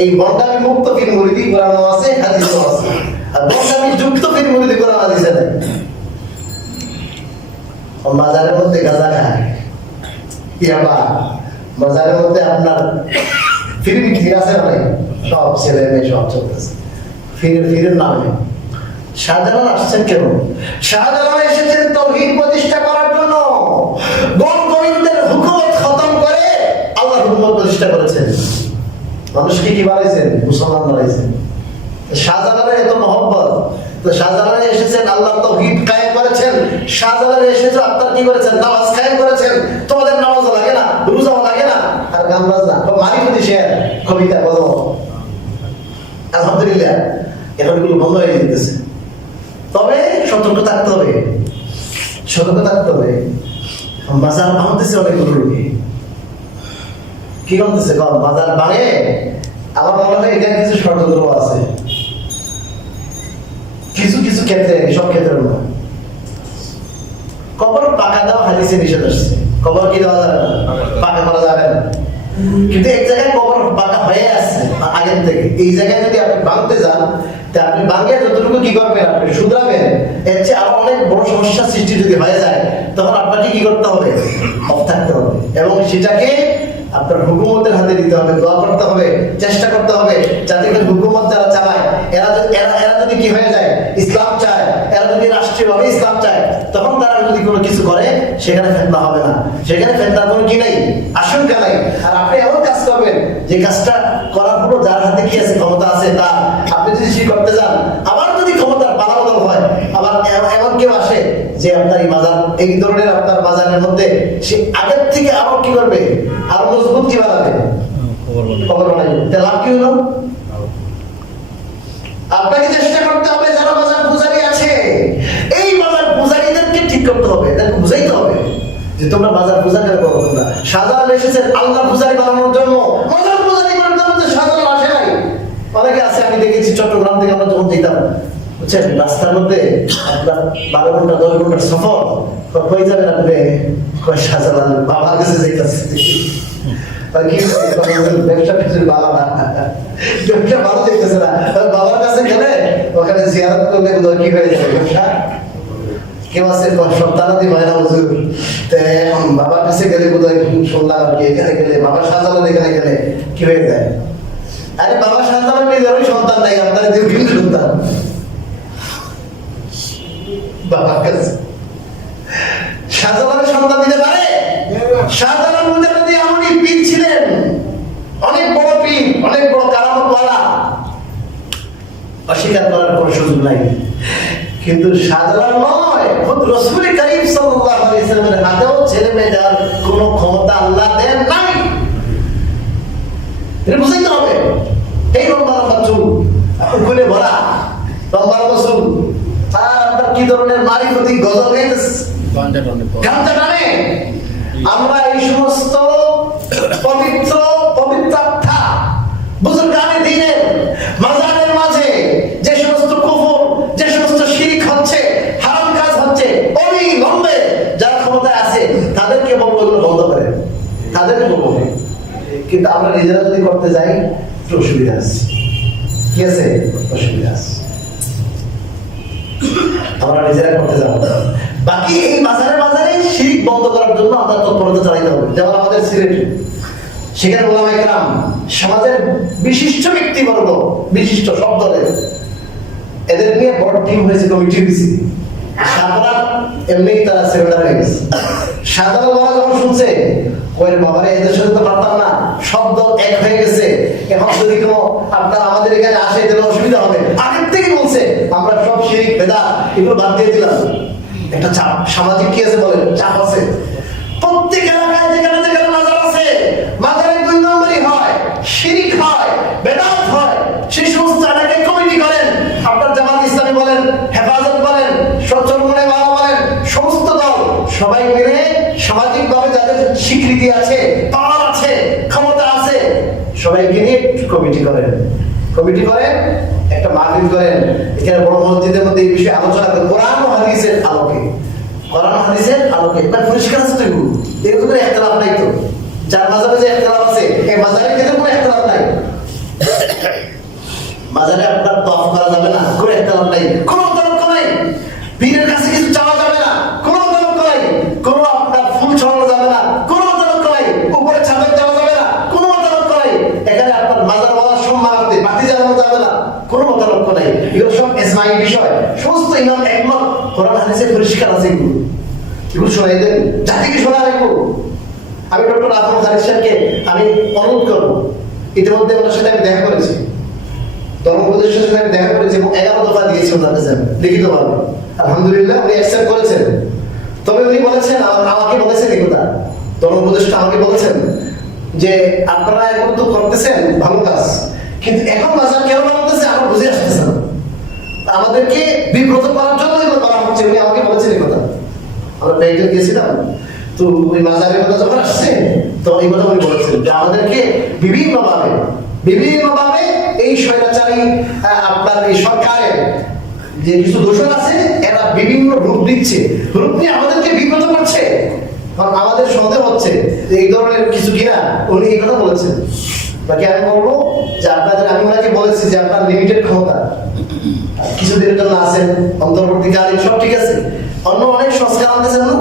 এই ভণ্ডামি মুক্ত পীর মুরিদি কোরআনও আছে, হাদিসও আছে। আর ভণ্ডামি যুক্ত পীর মুরিদি কোরআন হাদিসে নাই। মাজারের মধ্যে গাঁজা খায়, ইয়াবা, মাজারের মধ্যে আপনার ফিরে ফিরে আছে না নাই? সব ছেলে মেয়ে সব চলতেছে ফিরের নামে। শাহজালাল আসছেন কেন? শাহজালাল এসেছেন তাওহীদ প্রতিষ্ঠা করার জন্য। গণ গোবিন্দের হুকুমত খতম করে আল্লাহর হুকুমত প্রতিষ্ঠা করেছেন। মানুষকে কি বানাইছেন? মুসলমান বানাইছেন। শাহজালালের এত মহব্বত, তো শাহজালাল এসেছেন আল্লাহর তাওহীদ কায়েম করেছেন। শাহজালাল এসেছে আপনার কি করেছেন? নামাজ কায়েম করেছেন। তোমাদের নামাজ লাগে না, রোজাও লাগে না, আর গান বাজনা মারিফতি শেয়ার কবিতা বলো। আলহামদুলিল্লাহ এখন এগুলো বন্ধ হয়ে যেতেছে। তবে সতর্ক থাকতে হবে, সতর্ক থাকতে হবে। বাজার ভাঙতেছে অনেকগুলো রোগী, কি করতেছে? বাজার ভাঙে। আমার মনে হয় এখানে কিছু ষড়যন্ত্র আছে, কিছু কিছু ক্ষেত্রে, সব ক্ষেত্রে না। কবর পাকা দেওয়া হাদিসে নিষেধ আসছে। কবর কি দেওয়া যাবে না? পাকা করা যাবে না। কিন্তু এক জায়গায় কবর পাকা হয়ে আসছে আগের থেকে, এই জায়গায় যদি আপনি ভাঙতে যান, আপনি ভাঙিয়ে যতটুকু কি করবেন, আপনি শুধরাবেন, এর চেয়ে আরো অনেক বড় সমস্যার সৃষ্টি যদি হয়ে যায়, তখন আপনাকে কি করতে হবে? অফ থাকতে হবে, এবং সেটাকে আপনার হুকুমতের হাতে দিতে হবে, দোয়া করতে হবে, চেষ্টা করতে হবে, যাতে করে হুকুমত যারা চালায় এরা যদি কি হয়ে যায়, ইসলাম চায়, এরা যদি রাষ্ট্রীয়ভাবে ইসলাম চায়, তখন তারা যদি কোনো কিছু করে সেখানে ফিতনা হবে না, সেখানে ফিতনার কোনো কি নাই, আশঙ্কা নাই। আর আপনি এমন কাজ করবেন যে কাজটা করার পর যার হাতে কি আছে, ক্ষমতা আছে, তা আপনি যদি সে করতে যান, আবার যদি ক্ষমতার পালাবদল হয়, আবার এমন কেউ আসে যে আপনার এই মাজার, এই ধরনের আপনার বাজারের মধ্যে সে আগের থেকে আরো কি করবে, আরো মজবুত কি বানাবে, খবর বানাবে, তাহলে লাভ কি হলো? আপনাকে চেষ্টা করতে হবে যারা বাজার পূজারী আছে, এই বাজার পূজারীদেরকে ঠিক করতে হবে, এদেরকে বুঝাইতে হবে যে তোমরা বাজার পূজা কেন করো। তোমরা শাহজালাল এসেছেন আল্লাহ পূজারী বানানোর জন্য, বাজার পূজারী করার জন্য। শাহজালাল আসে নাই। অনেকে আছে, আমি দেখেছি চট্টগ্রাম থেকে আমরা যখন যেতাম, বুঝছেন, রাস্তার মধ্যে আপনার 12 ঘন্টা 10 ঘন্টার সফর, কই যাবেন আপনি? কই শাহজালাল বাবার কাছে যাইতেছে। ব্যবসা কিছুর বাবা না, ব্যবসা ভালো দেখতেছে না, বাবার কাছে গেলে ওখানে জিয়ারত করলে কি হয়ে যাবে ব্যবসা। কেউ আছে সন্তানাদি হয় না হুজুর, বাবার কাছে গেলে বোধহয় শুনলাম আর কি, এখানে গেলে বাবা শাহজালাল এখানে গেলে কি হয়ে যায়? আরে বাবা শাহজালাল নিজেরই সন্তান নাই, আপনার দীর্ঘ সন্তান বাবার কাছে। শাহজালালের সন্তান দিতে পারে? শাহজালাল নদী এমনই পীর ছিলেন, অনেক বড় পীর, অনেক বড় কারামতওয়ালা, অস্বীকার করার কোনো সুযোগ নাই। কিন্তু শাহজালাল নয়, খুদ রাসূল করিম সাল্লাল্লাহু আলাইহি ওয়াসাল্লামের হাতেও ছেলে মেয়ে দেওয়ার কোনো ক্ষমতা আল্লাহ দেন নাই। এটা বুঝতে হবে। এই লম্বা লম্বা চুল, উকুলে ভরা লম্বা লম্বা চুল, আর আপনার কি ধরনের মারিফতি গজল গাইতেছে, গানটা টানে। আমরা এই সমস্ত পবিত্র পবিত্রতা বুজুর্গানে দ্বীনের মাজারের মাঝে যে সমস্ত কুফর, যে সমস্ত শিরক হচ্ছে, হারাম কাজ হচ্ছে, অবিলম্বে যারা ক্ষমতায় আছে তাদেরকে বলবো এগুলো বন্ধ করে, তাদেরকে বলবো। কিন্তু আমরা নিজেরা যদি করতে যাই একটু অসুবিধা আছে। কি আছে? অসুবিধা আছে। আমরা নিজেরা করতে যাবো। বাকি এই বাজারে বাজারে শিরক বন্ধ করার জন্য আমরা তৎপরতা চালাইতে হবে। যেমন আমাদের সিলেটে, সেখানে ওলামায়ে কেরাম, সমাজের বিশিষ্ট ব্যক্তিবর্গ, বিশিষ্ট সব দলের, এদের নিয়ে বড় টিম হয়েছে, কমিটি হয়েছে। সাধারণ এমনি তারা সেমিনার হয়ে গেছে। সাধারণ বাবা যখন শুনছে, ওই বাবারে এদের সাথে তো পারতাম না, সব দল এক হয়ে গেছে, এখন যদি কোনো আপনার আমাদের এখানে আসে তাহলে অসুবিধা হবে। আগের থেকে বলছে আমরা সব শিরক বেদাত এগুলো বাদ দিয়ে দিলাম। একটা চাপ, সামাজিক কি আছে বলেন, চাপ আছে। প্রত্যেক এলাকায় যেখানে যেখানে কমিটি করেন, একটা মাহফিল করেন, এখানে বড় মসজিদের মধ্যে এই বিষয়ে আলোচনা করেন, কোরআন ও হাদিসের আলোকে মানে পরিষ্কার আছে তো এগুলো, এরকম কোনো একতলাপ নাই তো। যার মাঝাবে যে একতলাপ আছে, এই মাঝারের ক্ষেত্রে কোনো একতলাপ নাই। মাঝারে আপনার তফ করা যাবে না, কোনো একতলাপ নাই, কোনো মতানক্য নাই। পীরের কাছে কিছু চাওয়া যাবে না, কোনো মতানক্য নাই। কোনো আপনার ফুল ছড়ানো যাবে না, কোনো মতানক্য নাই। উপরে ছাদের দেওয়া যাবে না, কোনো মতানক্য নাই। এখানে আপনার মাজার বাবার সম্মানার্থে বাতি জ্বালানো যাবে না, কোনো মতানক্য নাই। এগুলো সব ইসমাঈ বিষয়, সমস্ত ইমাম একমত, কোরআন হাদিসে পরিষ্কার আছে। এগুলো শোনাই দেন, জাতিকে শোনা রাখবো। আমি ডক্টর আফম খালিদ সাহেবকে আমি অনুরোধ করবো, ইতিমধ্যে ওনার সাথে আমি দেখা করেছি, ধর্ম উপদেষ্টার সাথে আমি দেখা করেছি এবং 11 দফা দিয়েছি ওনার কাছে লিখিতভাবে। আলহামদুলিল্লাহ উনি অ্যাকসেপ্ট করেছেন। তবে উনি বলেছেন, আমাকে বলেছেন এই কথা, ধর্ম উপদেষ্টা আমাকে বলেছেন যে আপনারা এখন তো করতেছেন ভালো কাজ, কিন্তু এখন বাজার কেন বানাতেছে আমার বুঝে আসতেছে না, আমাদেরকে বিব্রত করার জন্য এগুলো করা হচ্ছে। উনি আমাকে বলেছেন এই কথা। আমরা ব্যাংকে গেছিলাম, তো ওই মাজারের কথা যখন আসছে তো এই কথা উনি বলেছেন যে আমাদেরকে বিভিন্নভাবে এই স্বৈরাচারী আপনার এই সরকারের যে কিছু দোষর আছে এরা বিভিন্ন রূপ দিচ্ছে, রূপ নিয়ে আমাদেরকে বিব্রত করছে। কারণ আমাদের সন্দেহ হচ্ছে যে এই ধরনের কিছু কিনা উনি এই কথা বলেছেন। বাকি আমি বলবো যে আপনাদের, আমি ওনাকে বলেছি যে আপনার লিমিটেড ক্ষমতা, কিছুদিনের জন্য আছেন, অন্তর্বর্তীকালীন সব ঠিক আছে, অন্য অনেক সংস্কার আনতেছেন না,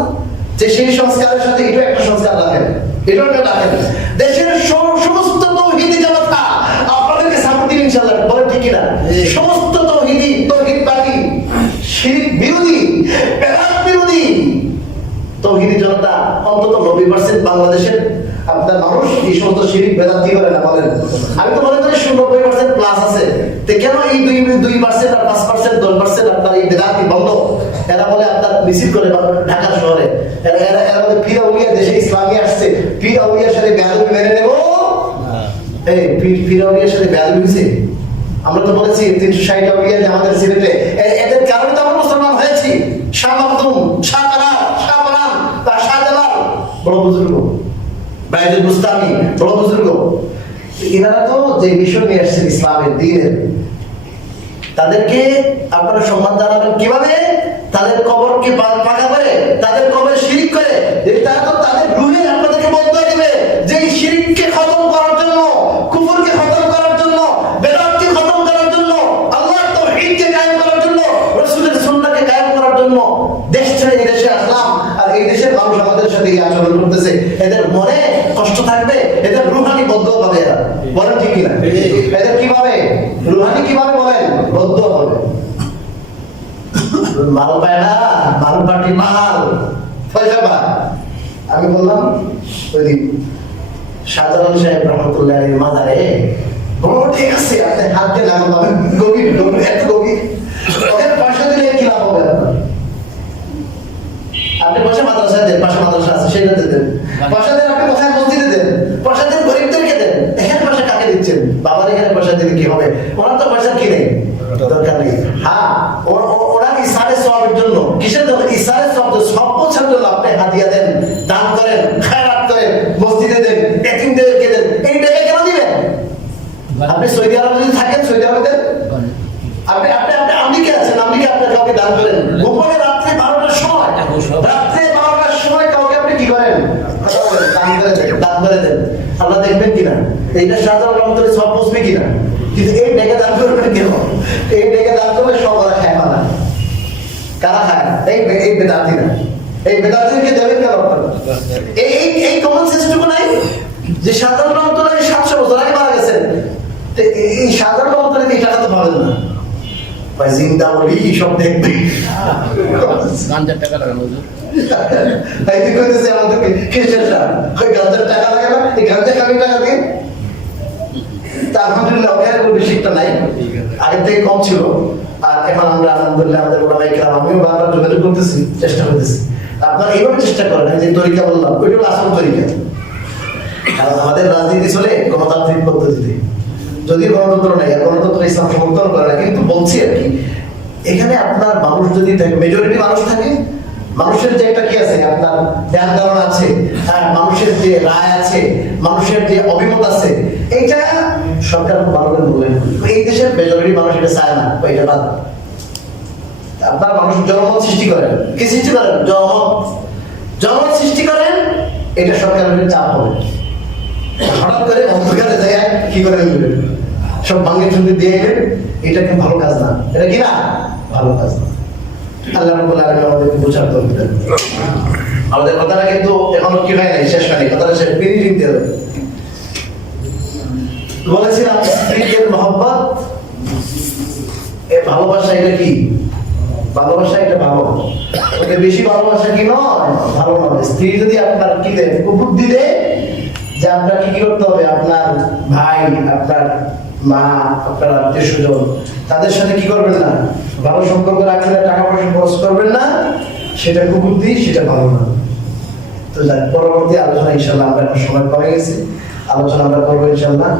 যে সেই সংস্কারের সাথে এটাও একটা সংস্কার রাখেন, এটাও একটা রাখেন। দেশের সমস্ত তৌহিদি জামাতা আপনাদেরকে সাপোর্ট দিন ইনশাআল্লাহ, বলেন ঠিক কিনা? সমস্ত তৌহিদবাদী, শিরক বিরোধী, বেদাত বিরোধী তৌহিদি জনতা, অন্তত 90% বাংলাদেশের আপনার মানুষ এই সমস্ত শিরক বেদাত কি করে না বলেন? আমি তো মনে করি 90% প্লাস আছে। তো কেন এই 2% আর 5% 10% আপনার এই বেদাতি বন্ধ? এরা বলে আপনার মিছিল করে ঢাকা শহরে, এরা বলে পীর আউলিয়া দেশে ইসলামী আসছে, পীর আউলিয়ার সাথে বেয়াদবি মেনে নেব। এই পীর আউলিয়ার সাথে বেয়াদবি হয়েছে? আমরা তো বলেছি 360 আউলিয়া যে আমাদের সিলেটে, এদের কারণে তো আমরা মুসলমান হয়েছি। শাহ মাকদুম, শাহ কামাল, শাহ পরান, শাহ জালাল বড় বুজুর্গ, বাইজুল বুস্তামি বড় বুজুর্গ, এনারা তো যে মিশন নিয়ে আসছেন ইসলামের দ্বীনের, তাদেরকে আপনারা সম্মান জানাবেন কিভাবে? তাদের কবরকে পাকা করে, তাদের কবরে শিরিক করে, তারা তো তাদের রুহে আপনাদেরকে বলতে দিবে যে এই শিরিককে খতম করার জন্য, কুফরকে খতম করার জন্য, বেদাতকে খতম করার জন্য, আল্লাহর তাওহীদকে কায়েম করার জন্য, রাসূলের সুন্নাহকে কায়েম করার জন্য দেশ ছেড়ে এই দেশে আসলাম, আর এই দেশের মানুষ আমাদের সাথে এই আচরণ করতেছে। এদের মনে কষ্ট থাকবে, এদের রুহানি বদদুয়া পাবে। এরা বলেন ঠিক কিনা? এদের কিভাবে রুহানি কিভাবে বলেন বদদুয়া পাবে? মাল পায় না, মাল পাটি মাল ফয়সাবা। আমি বললাম ওই দিন শাহজালাল সাহেব রহমতুল্লাহ আলাইহির মাজারে, বড় ঠিক আছে আপনি হাত দিয়ে লাগো পাবেন, গভীর এত গভীর, ওদের পয়সা দিলে কি লাভ হবে আপনার? আপনি পয়সা মাদ্রাসায় দেন, পাশে মাদ্রাসা আছে সেটাতে দেন, পয়সা দেন আপনি কোথায় মসজিদে দেন, পয়সা দেন গরিবদেরকে দেন। এখানে পয়সা কাকে দিচ্ছেন? বাবার এখানে পয়সা দিলে কি হবে? ওনার তো পয়সা কি নেই, দরকার নেই। হ্যাঁ, ওরা ইসারে সওয়াবের জন্য, কিসের জন্য? ইসারে সওয়াব, সব পৌঁছার জন্য আপনি হাদিয়া দেন, দান করেন, খায়রাত করেন, মসজিদে দেন, এতিমদেরকে দেন। এই টাকা কেন দিবেন? আপনি সৌদি আরবে যদি থাকেন, সৌদি আরবে দেন। আপনি আমেরিকা আছেন, আমেরিকা আপনি কাউকে দান করেন, গোপনে রাত্রে 12টার সময়, রাত্রে 12টার সময় কাউকে আপনি কি করেন? দান করে দেন। আল্লাহ দেখবেন কিনা? এইটা শাহজালাল রহমতুল্লাহ সব বুঝবে কিনা? কিন্তু এই ডেকে দান করবেন কেন? এই ডেকে দান করলে সব ওরা খায় না। কারা খায়? এই বেদাতিরা। এই বেদাতিকে দেবেন কেন আপনারা? এই কমন সেন্সটুকু নাই যে শাহজালাল রহমতুল্লাহ 700 বছর আগে মারা গেছেন। এই শাহজালাল রহমতুল্লাহ এই টাকা তো পাবেন না, ভাই জিন্দা বলি সব দেখবে। গাঞ্জার টাকা লাগানো এই তুই কইতেছে আমাদেরকে কিসের টাকা? ওই গাঞ্জার টাকা লাগে না, এই গাঞ্জা কামি টাকা দিয়ে। তা আলহামদুলিল্লাহ ওখানে কোনো বেশিটা নাই, আগের থেকে কম ছিল। আর এখন আমরা আলহামদুলিল্লাহ আমাদের ওলামায়ে কেরাম, আমিও বারবার যোগাযোগ করতেছি, চেষ্টা করতেছি। আপনারা এইভাবে চেষ্টা করেন, যে তরিকা বললাম ওইটা হলো আসল তরিকা। কারণ আমাদের রাজনীতি চলে গণতান্ত্রিক পদ্ধতিতে, যদিও গণতন্ত্র নাই, আর গণতন্ত্র ইসলাম সমর্থন করে না, কিন্তু বলছি আর কি, এখানে আপনার মানুষ যদি থাকে, মেজরিটি মানুষ থাকে, মানুষের যে একটা কি আছে, আপনার ধ্যান ধারণা আছে, হ্যাঁ, মানুষের যে রায় আছে, মানুষের যে অভিমত আছে, এইটা সরকার খুব ভালো করে মূল্যায়ন করবে। এই দেশের মেজরিটি মানুষ এটা চায় না, এটা বাদ। আপনার মানুষ জনমত সৃষ্টি করেন, কি সৃষ্টি করেন? জনমত সৃষ্টি করেন, এটা সরকারের চাপ হবে। হঠাৎ করে অন্ধকারে যায় কি করে সব ভাঙে চুন্দি দিয়ে গেলেন, এটা কি ভালো কাজ না? এটা কি না ভালো কাজ না। আল্লাহ রাব্বুল আলামিন আমাদেরকে বোঝার তৌফিক দান করুন। আমাদের কথাটা কিন্তু এখনো কি হয় নাই, শেষ হয়নি, কথাটা শেষ ফিনিশিং দিয়ে দেবে। বলেছিলাম স্ত্রীদের মহব্বত, এই ভালোবাসা, এটা কি ভালোবাসা? এটা ভালো, ওকে বেশি ভালোবাসা কি নয়, ভালো নয়। স্ত্রী যদি আপনার কি দেয়, বুদ্ধি দেয় যে আপনার কি কি করতে হবে, আপনার ভাই, আপনার মা, আপনার আত্মীয় স্বজন, তাদের সাথে কি করবেন না, ভালো সম্পর্ক রাখলে টাকা পয়সা খরচ করবেন না, সেটা কুবুদ্ধি, সেটা ভালো না। তো যাক, পরবর্তী আলোচনা ইনশাল্লাহ, আমরা এখন সময় কমে গেছে, আলোচনা আমরা করবো ইনশাল্লাহ